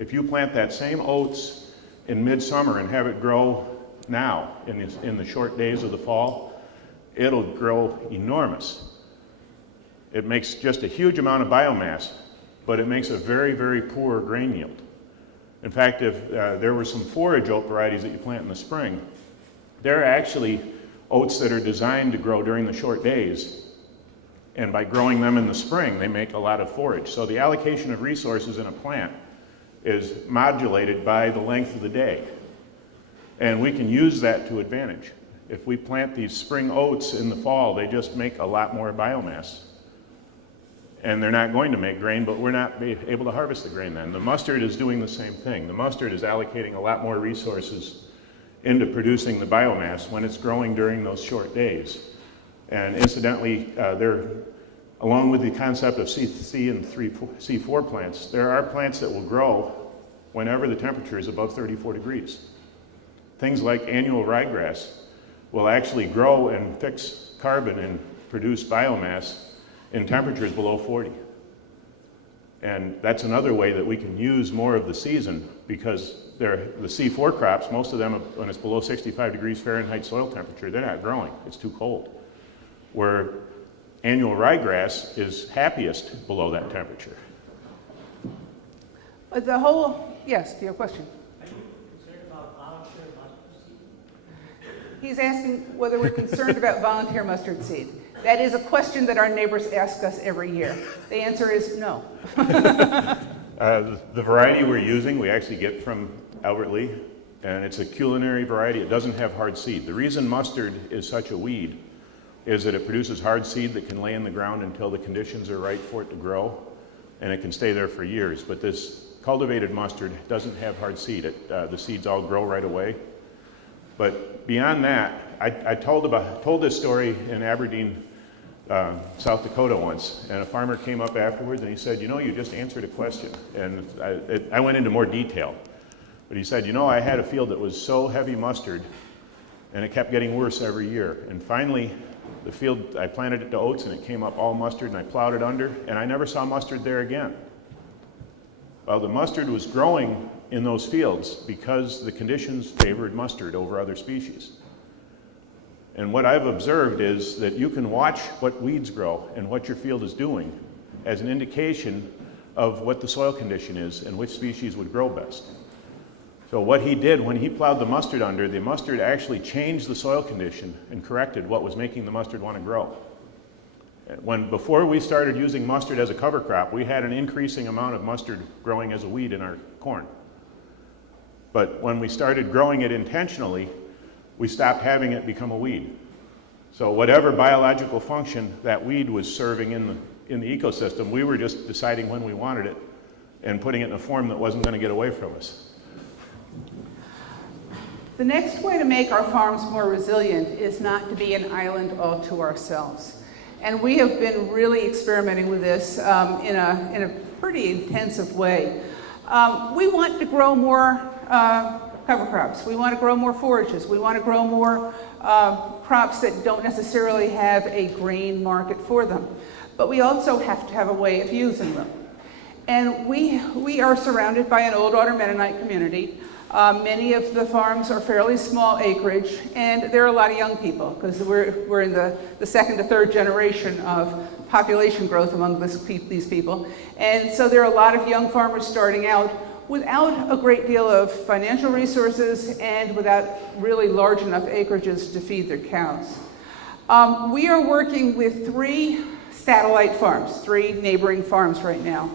If you plant that same oats in midsummer and have it grow now in the short days of the fall, it'll grow enormous. It makes just a huge amount of biomass, but it makes a very, very poor grain yield. In fact, if there were some forage oat varieties that you plant in the spring, they're actually oats that are designed to grow during the short days. And by growing them in the spring, they make a lot of forage. So the allocation of resources in a plant is modulated by the length of the day. And we can use that to advantage. If we plant these spring oats in the fall, they just make a lot more biomass. And they're not going to make grain, but we're not able to harvest the grain then. The mustard is doing the same thing. The mustard is allocating a lot more resources into producing the biomass when it's growing during those short days. And incidentally, along with the concept of C and C4 plants, there are plants that will grow whenever the temperature is above 34 degrees. Things like annual ryegrass will actually grow and fix carbon and produce biomass in temperatures below 40. And that's another way that we can use more of the season, because the C4 crops, most of them, when it's below 65 degrees Fahrenheit soil temperature, they're not growing, it's too cold. Where annual ryegrass is happiest below that temperature. Yes, to your question. Are you concerned about volunteer mustard seed? He's asking whether we're concerned about volunteer mustard seed. That is a question that our neighbors ask us every year. The answer is no. The variety we're using, we actually get from Albert Lea, and it's a culinary variety. It doesn't have hard seed. The reason mustard is such a weed is that it produces hard seed that can lay in the ground until the conditions are right for it to grow, and it can stay there for years. But this cultivated mustard doesn't have hard seed. The seeds all grow right away. But beyond that, I told this story in Aberdeen, South Dakota once, and a farmer came up afterwards and he said, you know, you just answered a question. And I went into more detail. But he said, you know, I had a field that was so heavy mustard and it kept getting worse every year. And finally, the field, I planted it to oats and it came up all mustard, and I plowed it under, and I never saw mustard there again. Well, the mustard was growing in those fields because the conditions favored mustard over other species. And what I've observed is that you can watch what weeds grow and what your field is doing as an indication of what the soil condition is and which species would grow best. So what he did when he plowed the mustard under, the mustard actually changed the soil condition and corrected what was making the mustard want to grow. Before we started using mustard as a cover crop, we had an increasing amount of mustard growing as a weed in our corn. But when we started growing it intentionally, we stopped having it become a weed. So whatever biological function that weed was serving in the ecosystem, we were just deciding when we wanted it and putting it in a form that wasn't going to get away from us. The next way to make our farms more resilient is not to be an island all to ourselves. And we have been really experimenting with this in a pretty intensive way. We want to grow more cover crops. We want to grow more forages. We want to grow more crops that don't necessarily have a grain market for them. But we also have to have a way of using them. And we are surrounded by an old order Mennonite community. Many of the farms are fairly small acreage, and there are a lot of young people because we're in the second to third generation of population growth among these people. And so there are a lot of young farmers starting out without a great deal of financial resources and without really large enough acreages to feed their cows. We are working with 3 satellite farms, 3 neighboring farms right now,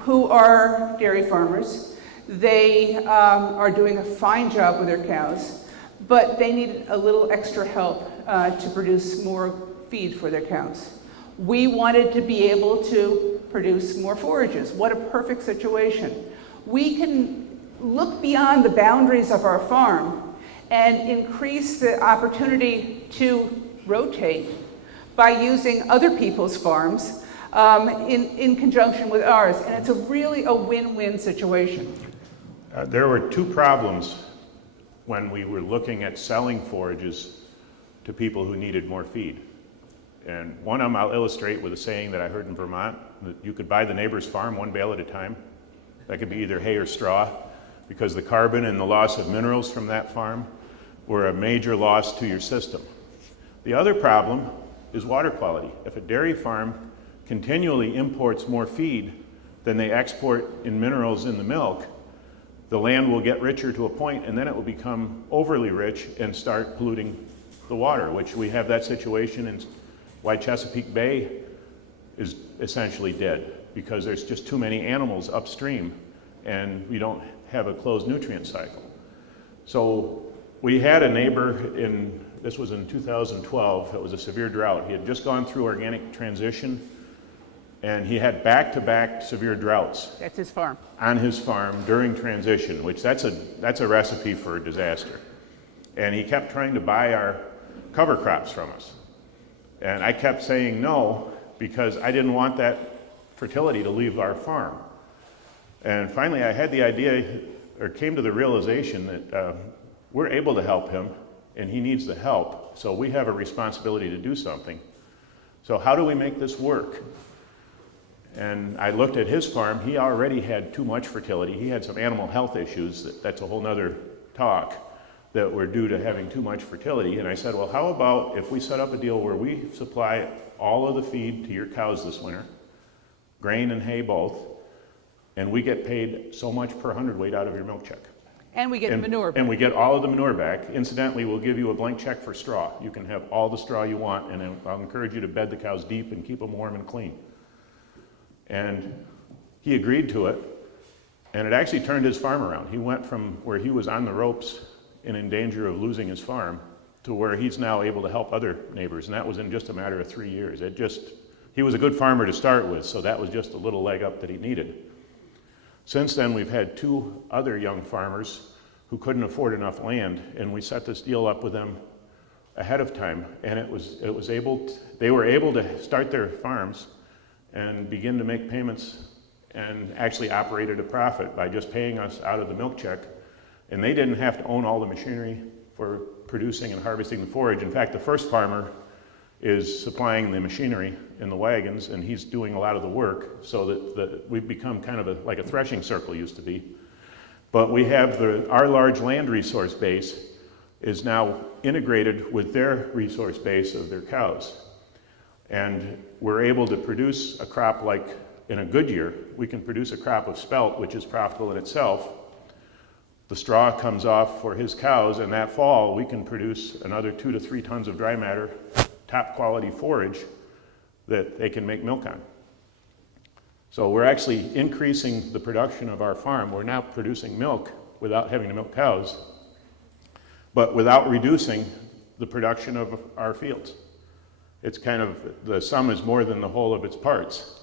who are dairy farmers. They are doing a fine job with their cows, but they need a little extra help to produce more feed for their cows. We wanted to be able to produce more forages. What a perfect situation. We can look beyond the boundaries of our farm and increase the opportunity to rotate by using other people's farms in conjunction with ours. And it's really a win-win situation. There were 2 problems when we were looking at selling forages to people who needed more feed. And one of them I'll illustrate with a saying that I heard in Vermont, that you could buy the neighbor's farm 1 bale at a time. That could be either hay or straw, because the carbon and the loss of minerals from that farm were a major loss to your system. The other problem is water quality. If a dairy farm continually imports more feed than they export in minerals in the milk, the land will get richer to a point, and then it will become overly rich and start polluting the water, which we have that situation in why Chesapeake Bay is essentially dead, because there's just too many animals upstream and we don't have a closed nutrient cycle. So we had a neighbor this was in 2012, it was a severe drought. He had just gone through organic transition, and he had back-to-back severe droughts. That's his farm. On his farm during transition, which that's a recipe for disaster. And he kept trying to buy our cover crops from us. And I kept saying no, because I didn't want that fertility to leave our farm. And finally I had the idea, or came to the realization that we're able to help him, and he needs the help, so we have a responsibility to do something. So how do we make this work? And I looked at his farm. He already had too much fertility. He had some animal health issues, that's a whole nother talk, that were due to having too much fertility. And I said, well, how about if we set up a deal where we supply all of the feed to your cows this winter, grain and hay both, and we get paid so much per hundredweight out of your milk check. And we get manure back. And we get all of the manure back. Incidentally, we'll give you a blank check for straw. You can have all the straw you want, and I'll encourage you to bed the cows deep and keep them warm and clean. And he agreed to it, and it actually turned his farm around. He went from where he was on the ropes and in danger of losing his farm to where he's now able to help other neighbors, and that was in just a matter of 3 years. He was a good farmer to start with, so that was just a little leg up that he needed. Since then, we've had 2 other young farmers who couldn't afford enough land, and we set this deal up with them ahead of time, and they were able to start their farms and begin to make payments and actually operate at a profit by just paying us out of the milk check. And they didn't have to own all the machinery for producing and harvesting the forage. In fact, the first farmer is supplying the machinery in the wagons, and he's doing a lot of the work so that we've become kind of like a threshing circle used to be. But we have our large land resource base is now integrated with their resource base of their cows. And we're able to produce a crop like in a good year, we can produce a crop of spelt, which is profitable in itself. The straw comes off for his cows, and that fall we can produce another 2 to 3 tons of dry matter, top quality forage that they can make milk on. So we're actually increasing the production of our farm. We're now producing milk without having to milk cows, but without reducing the production of our fields. It's kind of, the sum is more than the whole of its parts.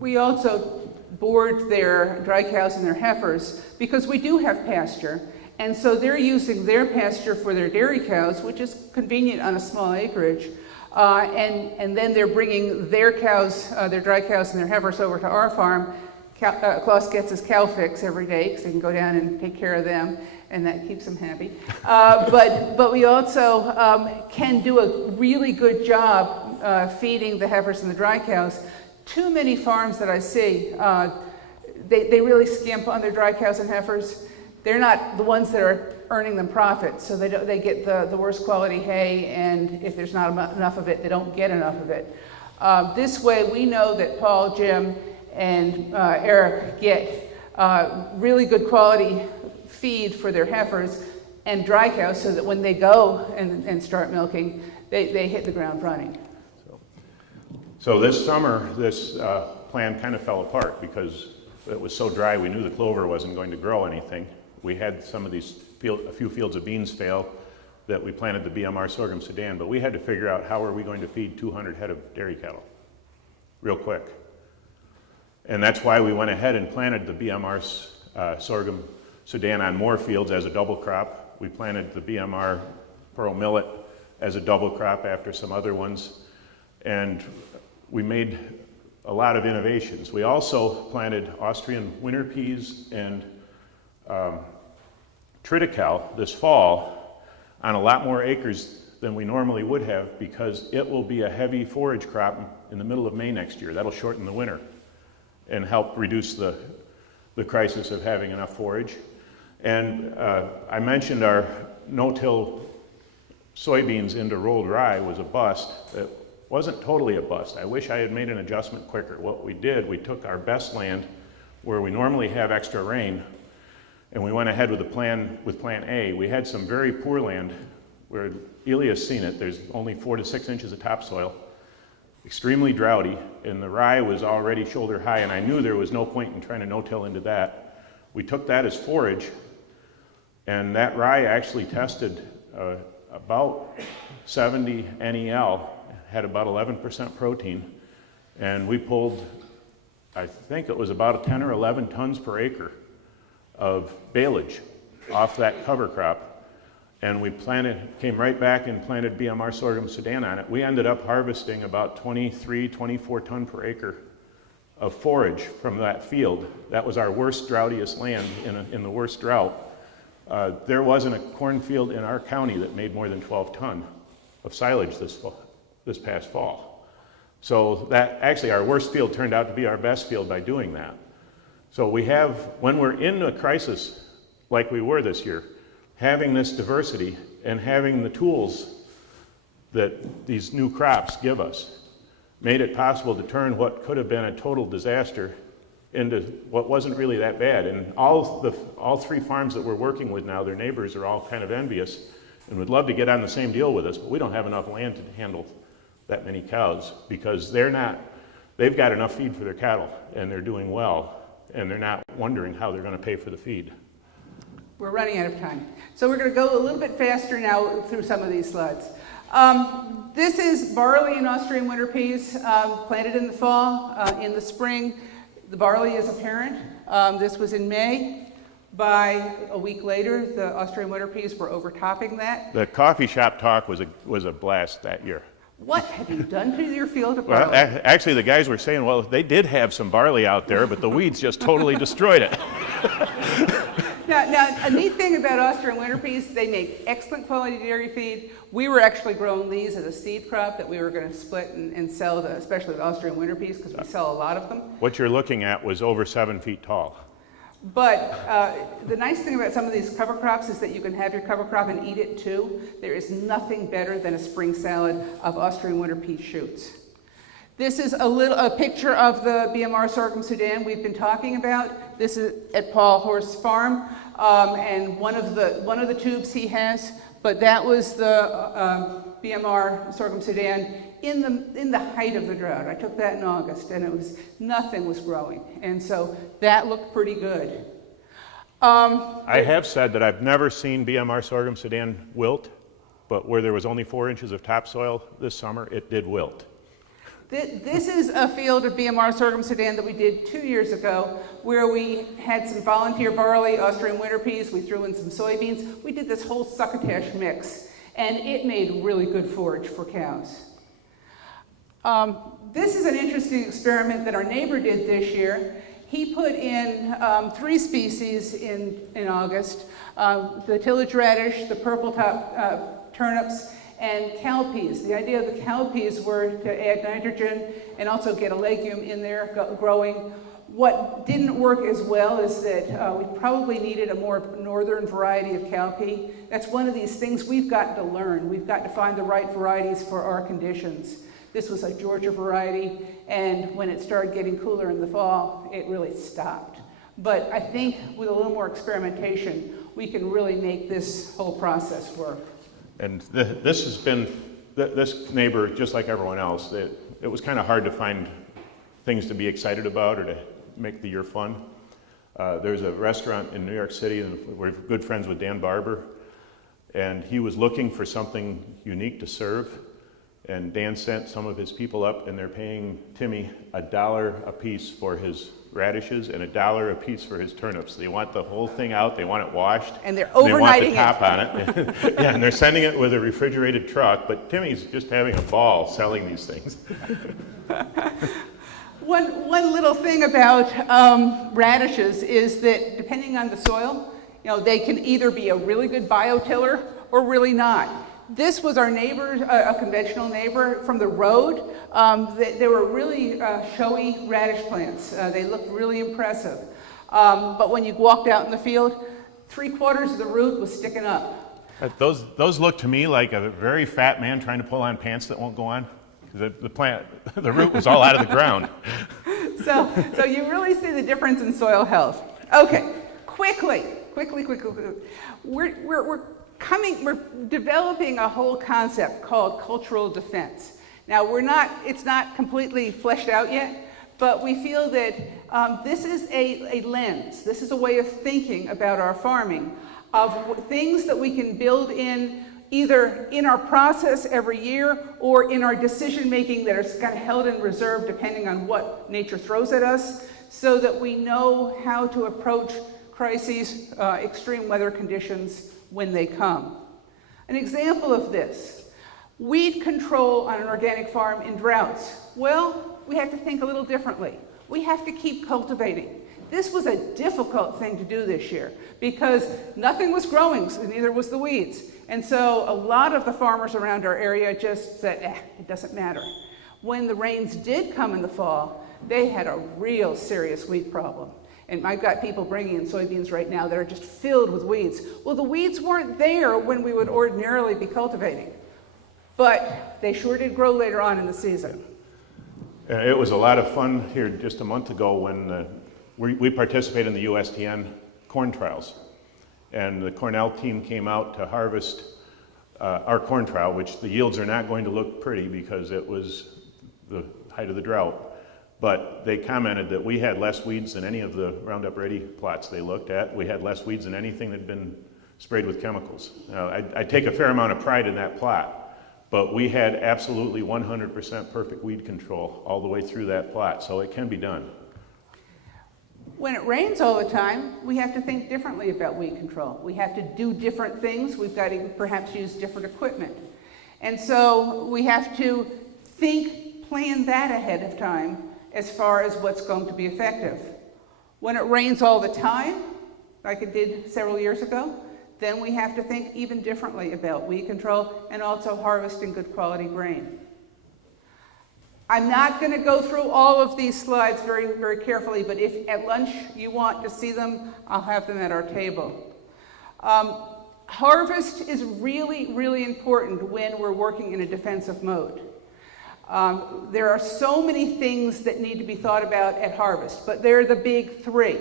We also board their dry cows and their heifers because we do have pasture, and so they're using their pasture for their dairy cows, which is convenient on a small acreage, and then they're bringing their cows, their dry cows and their heifers over to our farm. Klaus gets his cow fix every day because he can go down and take care of them, and that keeps him happy. But we also can do a really good job feeding the heifers and the dry cows. Too many farms that I see, they really skimp on their dry cows and heifers. They're not the ones that are earning them profits, so they get the worst quality hay, and if there's not enough of it, they don't get enough of it. This way, we know that Paul, Jim, and Eric get really good quality feed for their heifers and dry cows, so that when they go and start milking, they hit the ground running. So this summer, this plan kind of fell apart because it was so dry we knew the clover wasn't going to grow anything. We had some of these a few fields of beans fail that we planted the BMR sorghum Sudan, but we had to figure out how are we going to feed 200 head of dairy cattle real quick. And that's why we went ahead and planted the BMR sorghum Sudan on more fields as a double crop. We planted the BMR pearl millet as a double crop after some other ones. And we made a lot of innovations. We also planted Austrian winter peas and triticale this fall on a lot more acres than we normally would have because it will be a heavy forage crop in the middle of May next year. That'll shorten the winter and help reduce the crisis of having enough forage. And I mentioned our no-till soybeans into rolled rye was a bust. It wasn't totally a bust. I wish I had made an adjustment quicker. What we did, we took our best land where we normally have extra rain, and we went ahead with plan A. We had some very poor land where Lea's seen it. There's only 4 to 6 inches of topsoil, extremely droughty, and the rye was already shoulder high, and I knew there was no point in trying to no-till into that. We took that as forage, and that rye actually tested about 70 NEL, had about 11% protein, and we pulled, I think it was about 10 or 11 tons per acre of baleage off that cover crop, and we came right back and planted BMR sorghum Sudan on it. We ended up harvesting about 23, 24 ton per acre of forage from that field. That was our worst, droughtiest land in the worst drought. There wasn't a cornfield in our county that made more than 12 ton of silage this past fall. So that actually our worst field turned out to be our best field by doing that. So we have, when we're in a crisis like we were this year, having this diversity and having the tools that these new crops give us made it possible to turn what could have been a total disaster into what wasn't really that bad. And all 3 farms that we're working with now, their neighbors are all kind of envious and would love to get on the same deal with us, but we don't have enough land to handle that many cows because they've got enough feed for their cattle and they're doing well, and they're not wondering how they're going to pay for the feed. We're running out of time. So we're going to go a little bit faster now through some of these slides. This is barley and Austrian winter peas planted in the fall. In the spring, the barley is apparent. This was in May. By a week later, the Austrian winter peas were overtopping that. The coffee shop talk was a blast that year. What have you done to your field of barley? Well, actually, the guys were saying, well, they did have some barley out there, but the weeds just totally destroyed it. Now, a neat thing about Austrian winter peas, they make excellent quality dairy feed. We were actually growing these as a seed crop that we were going to split and sell, especially the Austrian winter peas, because we sell a lot of them. What you're looking at was over 7 feet tall. But the nice thing about some of these cover crops is that you can have your cover crop and eat it too. There is nothing better than a spring salad of Austrian winter pea shoots. This is a picture of the BMR sorghum Sudan we've been talking about. This is at Paul Horst's farm, and one of the tubes he has. But that was the BMR sorghum Sudan in the height of the drought. I took that in August, and nothing was growing, and so that looked pretry good. I have said that I've never seen BMR sorghum Sudan wilt, but where there was only 4 inches of topsoil this summer, it did wilt. This is a field of BMR sorghum Sudan that we did 2 years ago, where we had some volunteer barley, Austrian winter peas, we threw in some soybeans. We did this whole succotash mix, and it made really good forage for cows. This is an interesting experiment that our neighbor did this year. He put in 3 species in August, the tillage radish, the purple top turnips, and cowpeas. The idea of the cowpeas were to add nitrogen and also get a legume in there growing. What didn't work as well is that we probably needed a more northern variety of cowpea. That's one of these things we've got to learn. We've got to find the right varieties for our conditions. This was a Georgia variety, and when it started getting cooler in the fall, it really stopped. But I think with a little more experimentation, we can really make this whole process work. And this neighbor, just like everyone else, it was kind of hard to find things to be excited about or to make the year fun. There's a restaurant in New York City, and we're good friends with Dan Barber, and he was looking for something unique to serve, and Dan sent some of his people up, and they're paying Timmy $1 a piece for his radishes and $1 a piece for his turnips. They want the whole thing out, they want it washed. And they're overnighting it. They want the top on it. Yeah, and they're sending it with a refrigerated truck, but Timmy's just having a ball selling these things. One little thing about radishes is that depending on the soil, they can either be a really good biotiller or really not. This was our neighbor, a conventional neighbor from the road. They were really showy radish plants. They looked really impressive. But when you walked out in the field, 3/4 of the root was sticking up. Those look to me like a very fat man trying to pull on pants that won't go on. The root was all out of the ground. So you really see the difference in soil health. Okay, quickly. We're developing a whole concept called cultural defense. Now it's not completely fleshed out yet, but we feel that this is a lens. This is a way of thinking about our farming, of things that we can build in either in our process every year or in our decision making that is kind of held in reserve depending on what nature throws at us, so that we know how to approach crises, extreme weather conditions when they come. An example of this, weed control on an organic farm in droughts. Well, we have to think a little differently. We have to keep cultivating. This was a difficult thing to do this year because nothing was growing, so neither was the weeds. And so a lot of the farmers around our area just said, it doesn't matter. When the rains did come in the fall, they had a real serious weed problem. And I've got people bringing in soybeans right now that are just filled with weeds. Well, the weeds weren't there when we would ordinarily be cultivating, but they sure did grow later on in the season. It was a lot of fun here just a month ago when we participated in the USDN corn trials. And the Cornell team came out to harvest our corn trial, which the yields are not going to look pretty because it was the height of the drought. But they commented that we had less weeds than any of the Roundup Ready plots they looked at. We had less weeds than anything that had been sprayed with chemicals. Now, I take a fair amount of pride in that plot, but we had absolutely 100% perfect weed control all the way through that plot, so it can be done. When it rains all the time, we have to think differently about weed control. We have to do different things. We've got to perhaps use different equipment. And so we have to plan that ahead of time as far as what's going to be effective. When it rains all the time, like it did several years ago, then we have to think even differently about weed control and also harvesting good quality grain. I'm not going to go through all of these slides very, very carefully, but if at lunch you want to see them, I'll have them at our table. Harvest is really, really important when we're working in a defensive mode. There are so many things that need to be thought about at harvest, but they're the big three.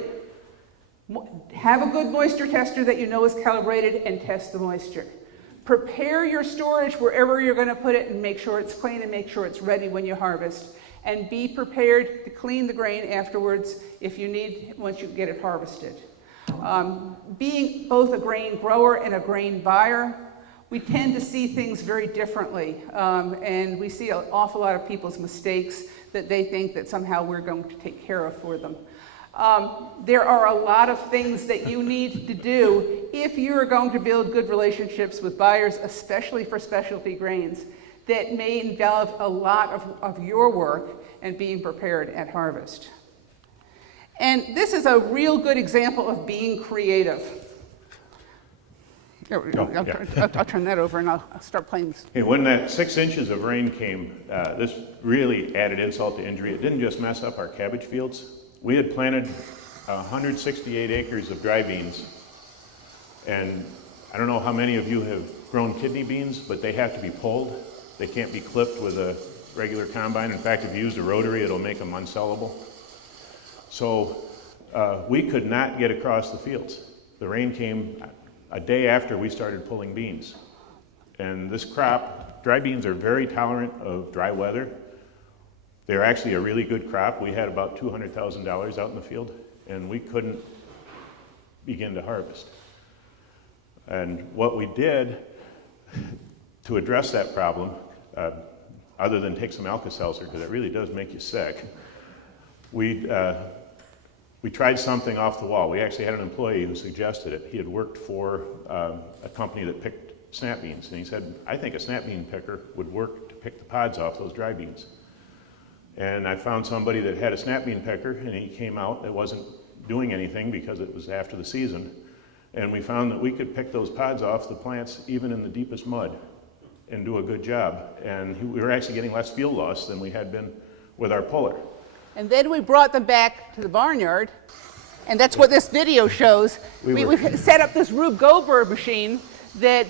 Have a good moisture tester that you know is calibrated and test the moisture. Prepare your storage wherever you're going to put it and make sure it's clean and make sure it's ready when you harvest. And be prepared to clean the grain afterwards if you need, once you get it harvested. Being both a grain grower and a grain buyer, we tend to see things very differently. And we see an awful lot of people's mistakes that they think that somehow we're going to take care of for them. There are a lot of things that you need to do if you're going to build good relationships with buyers, especially for specialty grains, that may involve a lot of your work and being prepared at harvest. And this is a real good example of being creative. I'll turn that over and I'll start playing this. Hey, when that 6 inches of rain came, this really added insult to injury. It didn't just mess up our cabbage fields. We had planted 168 acres of dry beans, and I don't know how many of you have grown kidney beans, but they have to be pulled. They can't be clipped with a regular combine. In fact, if you use a rotary, it'll make them unsellable. So we could not get across the fields. The rain came a day after we started pulling beans. And this crop, dry beans are very tolerant of dry weather. They're actually a really good crop. We had about $200,000 out in the field, and we couldn't begin to harvest. And what we did to address that problem, other than take some Alka-Seltzer, because it really does make you sick, we tried something off the wall. We actually had an employee who suggested it. He had worked for a company that picked snap beans, and he said, I think a snap bean picker would work to pick the pods off those dry beans. And I found somebody that had a snap bean picker, and he came out. It wasn't doing anything because it was after the season. And we found that we could pick those pods off the plants even in the deepest mud and do a good job. And we were actually getting less field loss than we had been with our puller. And then we brought them back to the barnyard, and that's what this video shows. We've set up this Rube Goldberg machine that...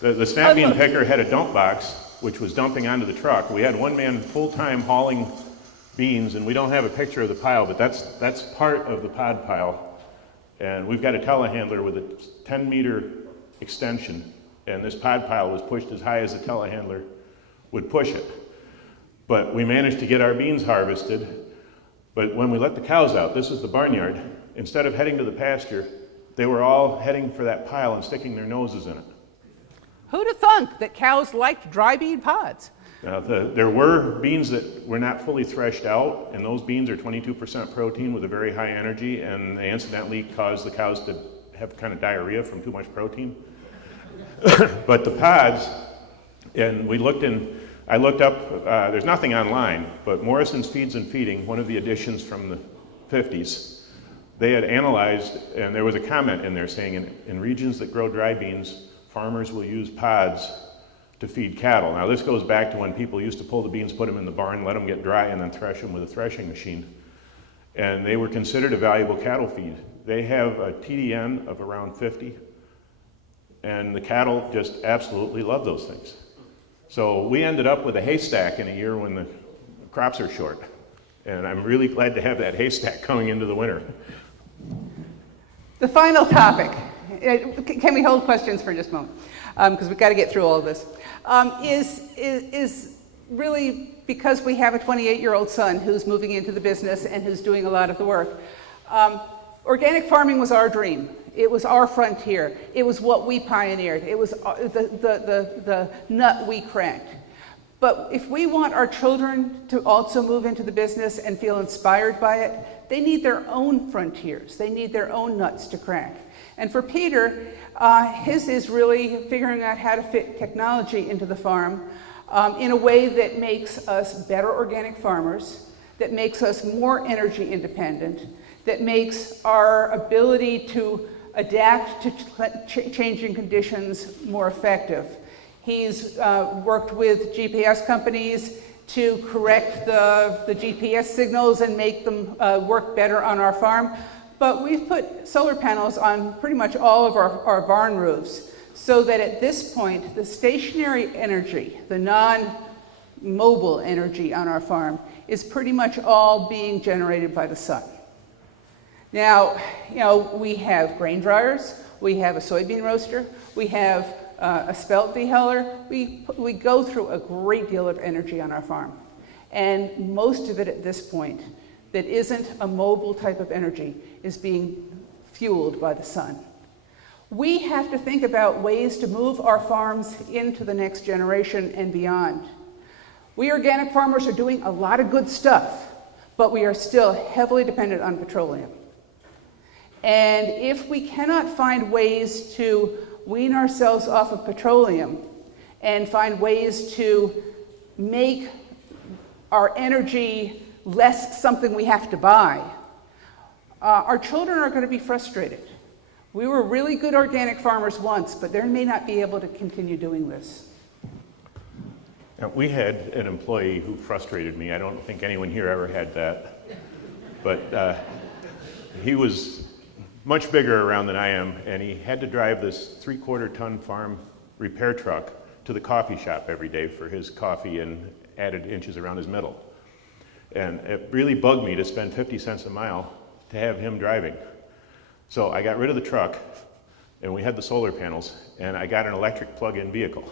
The snap bean picker had a dump box, which was dumping onto the truck. We had one man full-time hauling beans, and we don't have a picture of the pile, but that's part of the pod pile. And we've got a telehandler with a 10-meter extension, and this pod pile was pushed as high as the telehandler would push it. But we managed to get our beans harvested. But when we let the cows out, this is the barnyard, instead of heading to the pasture, they were all heading for that pile and sticking their noses in it. Who'd have thunk that cows liked dry bean pods? Now, there were beans that were not fully threshed out, and those beans are 22% protein with a very high energy, and they incidentally cause the cows to have kind of diarrhea from too much protein. But the pods, and I looked up, there's nothing online, but Morrison's Feeds and Feeding, one of the editions from the 50s, they had analyzed, and there was a comment in there saying in regions that grow dry beans, farmers will use pods to feed cattle. Now this goes back to when people used to pull the beans, put them in the barn, let them get dry, and then thresh them with a threshing machine. And they were considered a valuable cattle feed. They have a TDN of around 50, and the cattle just absolutely love those things. So we ended up with a haystack in a year when the crops are short. And I'm really glad to have that haystack coming into the winter. The final topic, can we hold questions for just a moment? Because we've got to get through all of this, is really because we have a 28-year-old son who's moving into the business and who's doing a lot of the work. Organic farming was our dream. It was our frontier. It was what we pioneered. It was the nut we cracked. But if we want our children to also move into the business and feel inspired by it, they need their own frontiers. They need their own nuts to crack. And for Peter, his is really figuring out how to fit technology into the farm in a way that makes us better organic farmers, that makes us more energy independent, that makes our ability to adapt to changing conditions more effective. He's worked with GPS companies to correct the GPS signals and make them work better on our farm. But we've put solar panels on pretty much all of our barn roofs, so that at this point, the stationary energy, the non-mobile energy on our farm, is pretty much all being generated by the sun. Now, we have grain dryers, we have a soybean roaster, we have a spelt dehuller. We go through a great deal of energy on our farm. And most of it at this point that isn't a mobile type of energy is being fueled by the sun. We have to think about ways to move our farms into the next generation and beyond. We organic farmers are doing a lot of good stuff, but we are still heavily dependent on petroleum. And if we cannot find ways to wean ourselves off of petroleum and find ways to make our energy less something we have to buy, our children are going to be frustrated. We were really good organic farmers once, but they may not be able to continue doing this. Now, we had an employee who frustrated me. I don't think anyone here ever had that. But he was much bigger around than I am, and he had to drive this 3/4-ton farm repair truck to the coffee shop every day for his coffee and added inches around his middle. And it really bugged me to spend 50 cents a mile to have him driving. So I got rid of the truck, and we had the solar panels, and I got an electric plug-in vehicle.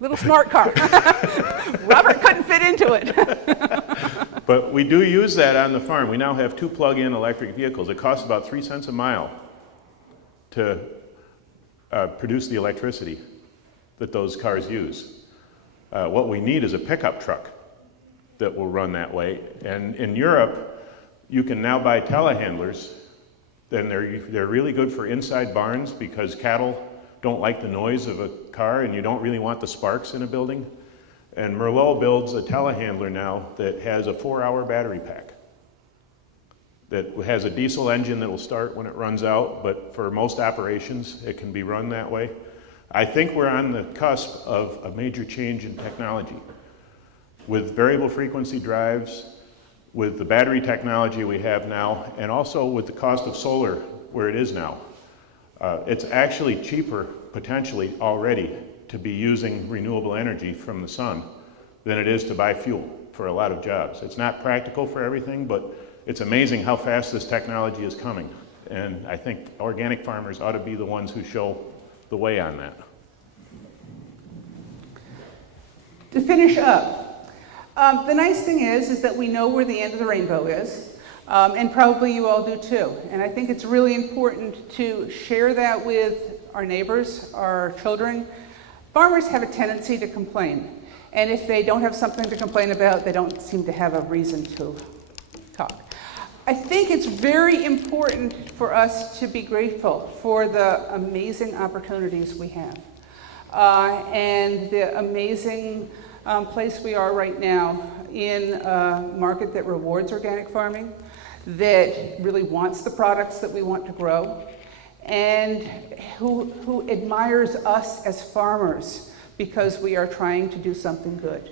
Little smart car. Robert couldn't fit into it. But we do use that on the farm. We now have 2 plug-in electric vehicles. It costs about 3 cents a mile to produce the electricity that those cars use. What we need is a pickup truck that will run that way. And in Europe, you can now buy telehandlers. Then they're really good for inside barns because cattle don't like the noise of a car, and you don't really want the sparks in a building. And Merlot builds a telehandler now that has a 4-hour battery pack that has a diesel engine that will start when it runs out, but for most operations, it can be run that way. I think we're on the cusp of a major change in technology. With variable frequency drives, with the battery technology we have now, and also with the cost of solar where it is now. It's actually cheaper, potentially, already to be using renewable energy from the sun than it is to buy fuel for a lot of jobs. It's not practical for everything, but it's amazing how fast this technology is coming. And I think organic farmers ought to be the ones who show the way on that. To finish up, the nice thing is that we know where the end of the rainbow is. And probably you all do too. And I think it's really important to share that with our neighbors, our children. Farmers have a tendency to complain. And if they don't have something to complain about, they don't seem to have a reason to talk. I think it's very important for us to be grateful for the amazing opportunities we have. And the amazing place we are right now in a market that rewards organic farming, that really wants the products that we want to grow, and who admires us as farmers because we are trying to do something good.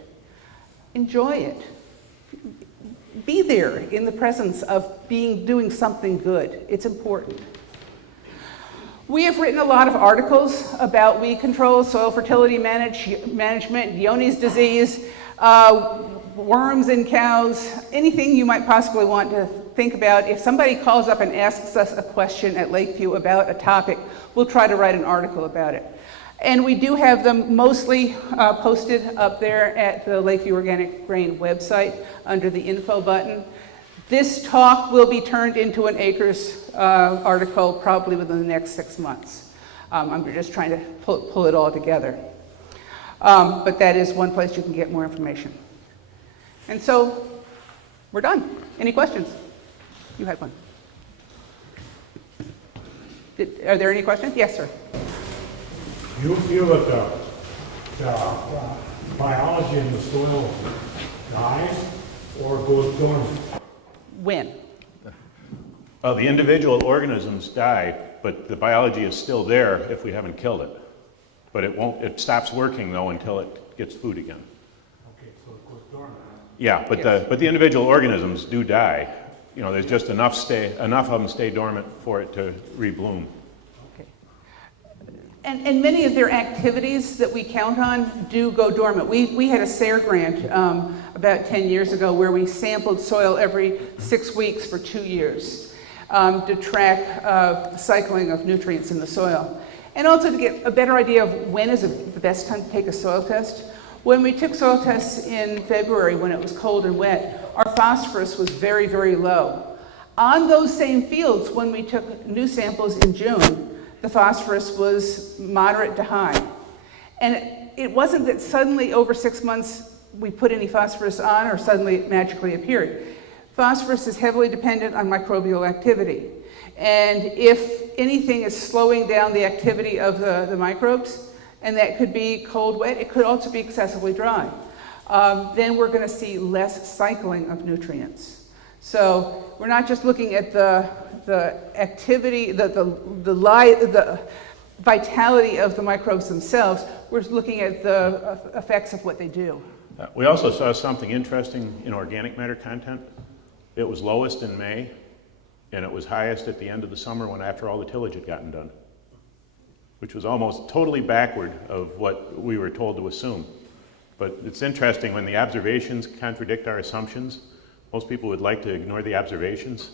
Enjoy it. Be there in the presence of doing something good. It's important. We have written a lot of articles about weed control, soil fertility management, Johne's disease, worms in cows, anything you might possibly want to think about. If somebody calls up and asks us a question at Lakeview about a topic, we'll try to write an article about it. And we do have them mostly posted up there at the Lakeview Organic Grain website under the info button. This talk will be turned into an Acres article probably within the next 6 months. I'm just trying to pull it all together. But that is one place you can get more information. And so we're done. Any questions? You had one. Are there any questions? Yes, sir. Do you feel that the biology in the soil dies, or goes dormant? When? The individual organisms die, but the biology is still there if we haven't killed it. But it stops working though until it gets food again. Okay, so it goes dormant. Yeah, but Yes. the individual organisms do die. You know, there's just enough of them stay dormant for it to rebloom. Okay. And many of their activities that we count on do go dormant. We had a SARE grant about 10 years ago where we sampled soil every 6 weeks for 2 years to track the cycling of nutrients in the soil. And also to get a better idea of when is the best time to take a soil test. When we took soil tests in February when it was cold and wet, our phosphorus was very, very low. On those same fields, when we took new samples in June, the phosphorus was moderate to high. And it wasn't that suddenly over 6 months we put any phosphorus on or suddenly it magically appeared. Phosphorus is heavily dependent on microbial activity. And if anything is slowing down the activity of the microbes, and that could be cold, wet, it could also be excessively dry, then we're going to see less cycling of nutrients. So we're not just looking at the activity, the vitality of the microbes themselves, we're looking at the effects of what they do. We also saw something interesting in organic matter content. It was lowest in May, and it was highest at the end of the summer when after all the tillage had gotten done, which was almost totally backward of what we were told to assume. But it's interesting when the observations contradict our assumptions. Most people would like to ignore the observations.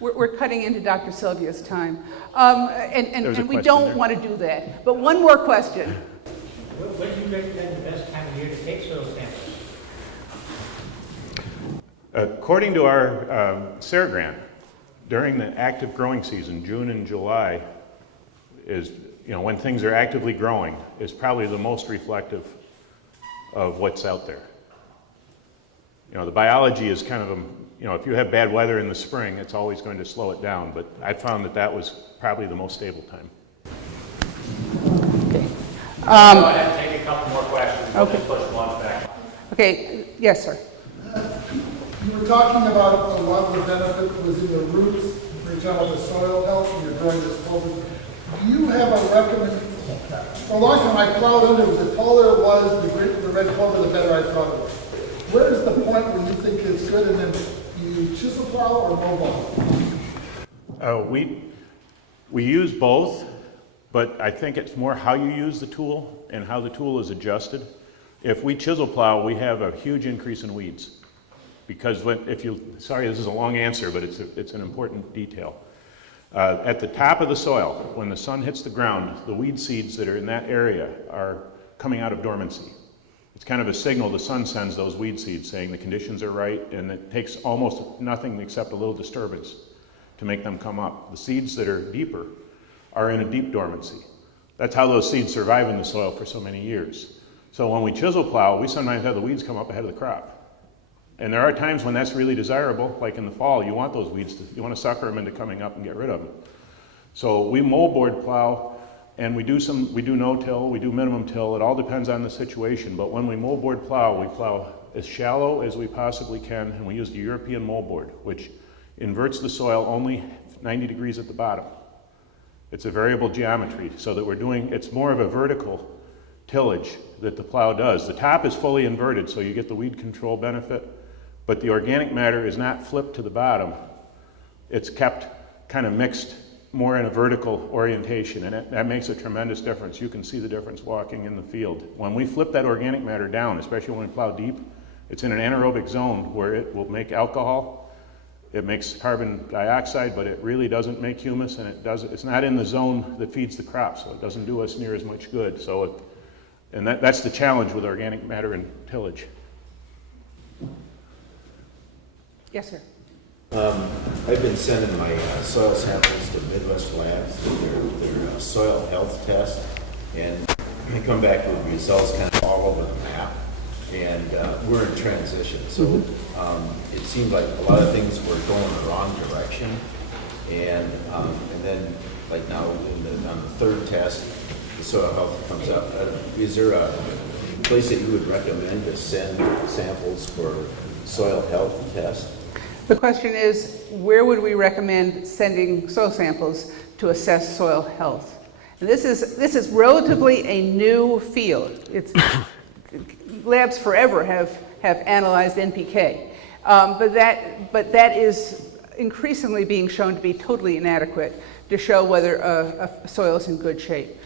We're cutting into Dr. Sylvia's time, and we question don't there. want to do that. But one more question. When do you recommend the best time of year to take soil samples? According to our SARE grant, during the active growing season, June and July is, when things are actively growing, is probably the most reflective of what's out there. The biology is kind of if you have bad weather in the spring, it's always going to slow it down, but I found that was probably the most stable time. Okay. Go ahead and take a couple more questions. We'll Okay. just push one back. Okay, yes, sir. You were talking about a lot of the benefit was in the roots, for example, the soil health, and you're growing this clover. Do you have a recommendation? For a long time, I plowed under it. The taller it was, the red clover, the better I thought it was. Where is the point where you think it's good, and then you chisel plow or mobile? We use both, but I think it's more how you use the tool and how the tool is adjusted. If we chisel plow, we have a huge increase in weeds. Because sorry, this is a long answer, but it's an important detail. At the top of the soil, when the sun hits the ground, the weed seeds that are in that area are coming out of dormancy. It's kind of a signal the sun sends those weed seeds saying the conditions are right, and it takes almost nothing except a little disturbance to make them come up. The seeds that are deeper are in a deep dormancy. That's how those seeds survive in the soil for so many years. So when we chisel plow, we sometimes have the weeds come up ahead of the crop. And there are times when that's really desirable, like in the fall, you want those weeds, you want to sucker them into coming up and get rid of them. So we moldboard plow, and we do no-till, we do minimum till, it all depends on the situation. But when we moldboard plow, we plow as shallow as we possibly can, and we use the European moldboard, which inverts the soil only 90 degrees at the bottom. It's a variable geometry, so that it's more of a vertical tillage that the plow does. The top is fully inverted, so you get the weed control benefit. But the organic matter is not flipped to the bottom. It's kept kind of mixed more in a vertical orientation, and that makes a tremendous difference. You can see the difference walking in the field. When we flip that organic matter down, especially when we plow deep, it's in an anaerobic zone where it will make alcohol. It makes carbon dioxide, but it really doesn't make humus, and it's not in the zone that feeds the crop, so it doesn't do us near as much good. That's the challenge with organic matter and tillage. Yes, sir. I've been sending my soil samples to Midwest Labs for their soil health test, and they come back with results kind of all over the map. And we're in transition, so it seemed like a lot of things were going the wrong direction. And then, like now on the third test, the soil health comes up. Is there a place that you would recommend to send samples for soil health test? The question is, where would we recommend sending soil samples to assess soil health? And this is relatively a new field. It's labs forever have analyzed NPK, but that is increasingly being shown to be totally inadequate to show whether a soil is in good shape.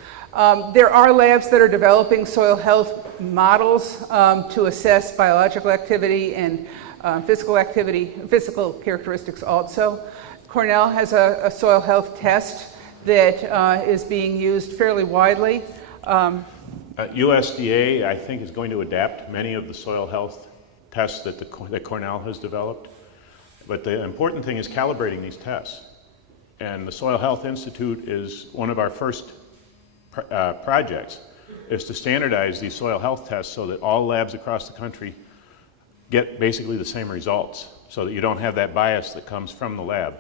There are labs that are developing soil health models to assess biological activity and physical characteristics also. Cornell has a soil health test that is being used fairly widely. USDA, I think, is going to adapt many of the soil health tests that Cornell has developed. But the important thing is calibrating these tests. And the Soil Health Institute is one of our first projects, is to standardize these soil health tests so that all labs across the country get basically the same results, so that you don't have that bias that comes from the lab.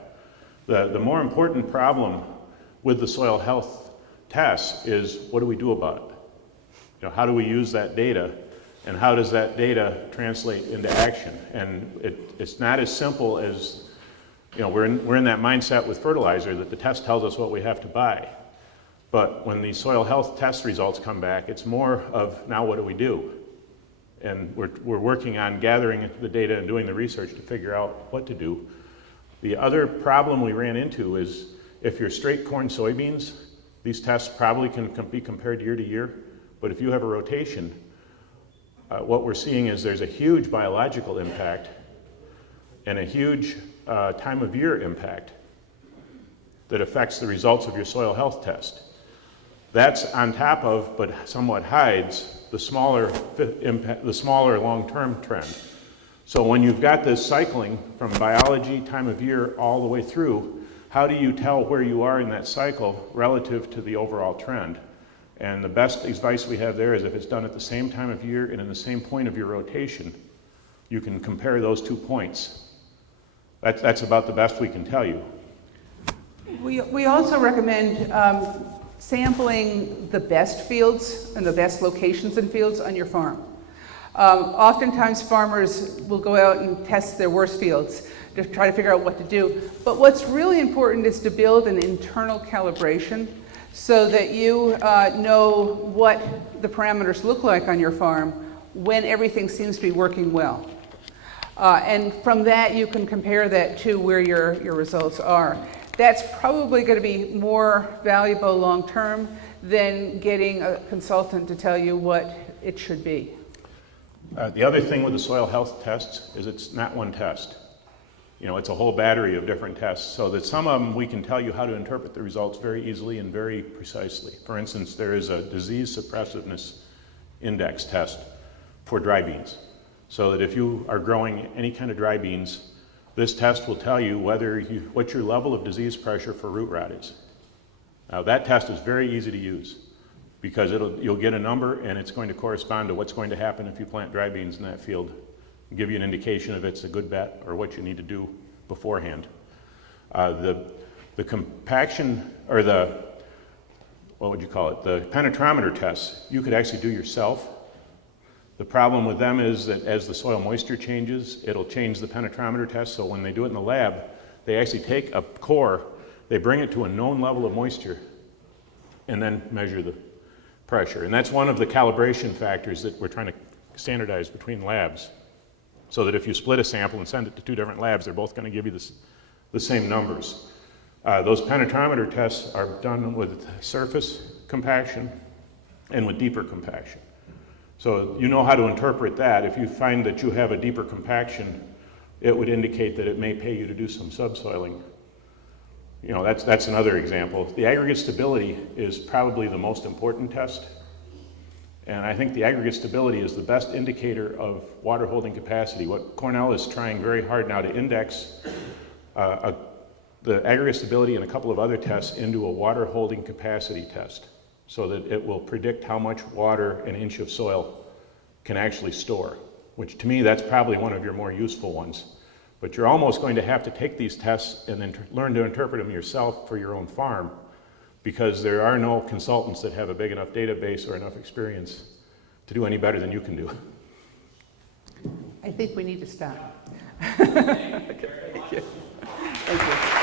The more important problem with the soil health tests is, what do we do about it? You know, how do we use that data, and how does that data translate into action? And it's not as simple as, you know, we're in that mindset with fertilizer that the test tells us what we have to buy. But when the soil health test results come back, it's more of, now what do we do? And we're working on gathering the data and doing the research to figure out what to do. The other problem we ran into is, if you're straight corn soybeans, these tests probably can be compared year to year. But if you have a rotation, what we're seeing is there's a huge biological impact and a huge time of year impact that affects the results of your soil health test. That's on top of, but somewhat hides, the smaller long-term trend. So when you've got this cycling from biology, time of year, all the way through, how do you tell where you are in that cycle relative to the overall trend? And the best advice we have there is, if it's done at the same time of year and in the same point of your rotation, you can compare those 2 points. That's about the best we can tell you. We also recommend sampling the best fields and the best locations in fields on your farm. Oftentimes farmers will go out and test their worst fields to try to figure out what to do. But what's really important is to build an internal calibration so that you know what the parameters look like on your farm when everything seems to be working well. And from that, you can compare that to where your results are. That's probably going to be more valuable long-term than getting a consultant to tell you what it should be. The other thing with the soil health tests is it's not one test. You know, it's a whole battery of different tests, so that some of them we can tell you how to interpret the results very easily and very precisely. For instance, there is a disease suppressiveness index test for dry beans, so that if you are growing any kind of dry beans, this test will tell you what your level of disease pressure for root rot is. Now that test is very easy to use, because you'll get a number and it's going to correspond to what's going to happen if you plant dry beans in that field, and give you an indication if it's a good bet or what you need to do beforehand. The compaction, or the Penetrometer tests, you could actually do yourself. The problem with them is that as the soil moisture changes, it'll change the Penetrometer test. So when they do it in the lab, they actually take a core, they bring it to a known level of moisture, and then measure the pressure. And that's one of the calibration factors that we're trying to standardize between labs, so that if you split a sample and send it to 2 different labs, they're both going to give you the same numbers. Those Penetrometer tests are done with surface compaction and with deeper compaction. So you know how to interpret that. If you find that you have a deeper compaction, it would indicate that it may pay you to do some subsoiling. You know, that's another example. The aggregate stability is probably the most important test. And I think the aggregate stability is the best indicator of water holding capacity. What Cornell is trying very hard now to index the aggregate stability and a couple of other tests into a water holding capacity test, so that it will predict how much water an inch of soil can actually store, which to me, that's probably one of your more useful ones. But you're almost going to have to take these tests and then learn to interpret them yourself for your own farm, because there are no consultants that have a big enough database or enough experience to do any better than you can do. I think we need to stop. Okay, thank you. Thank you.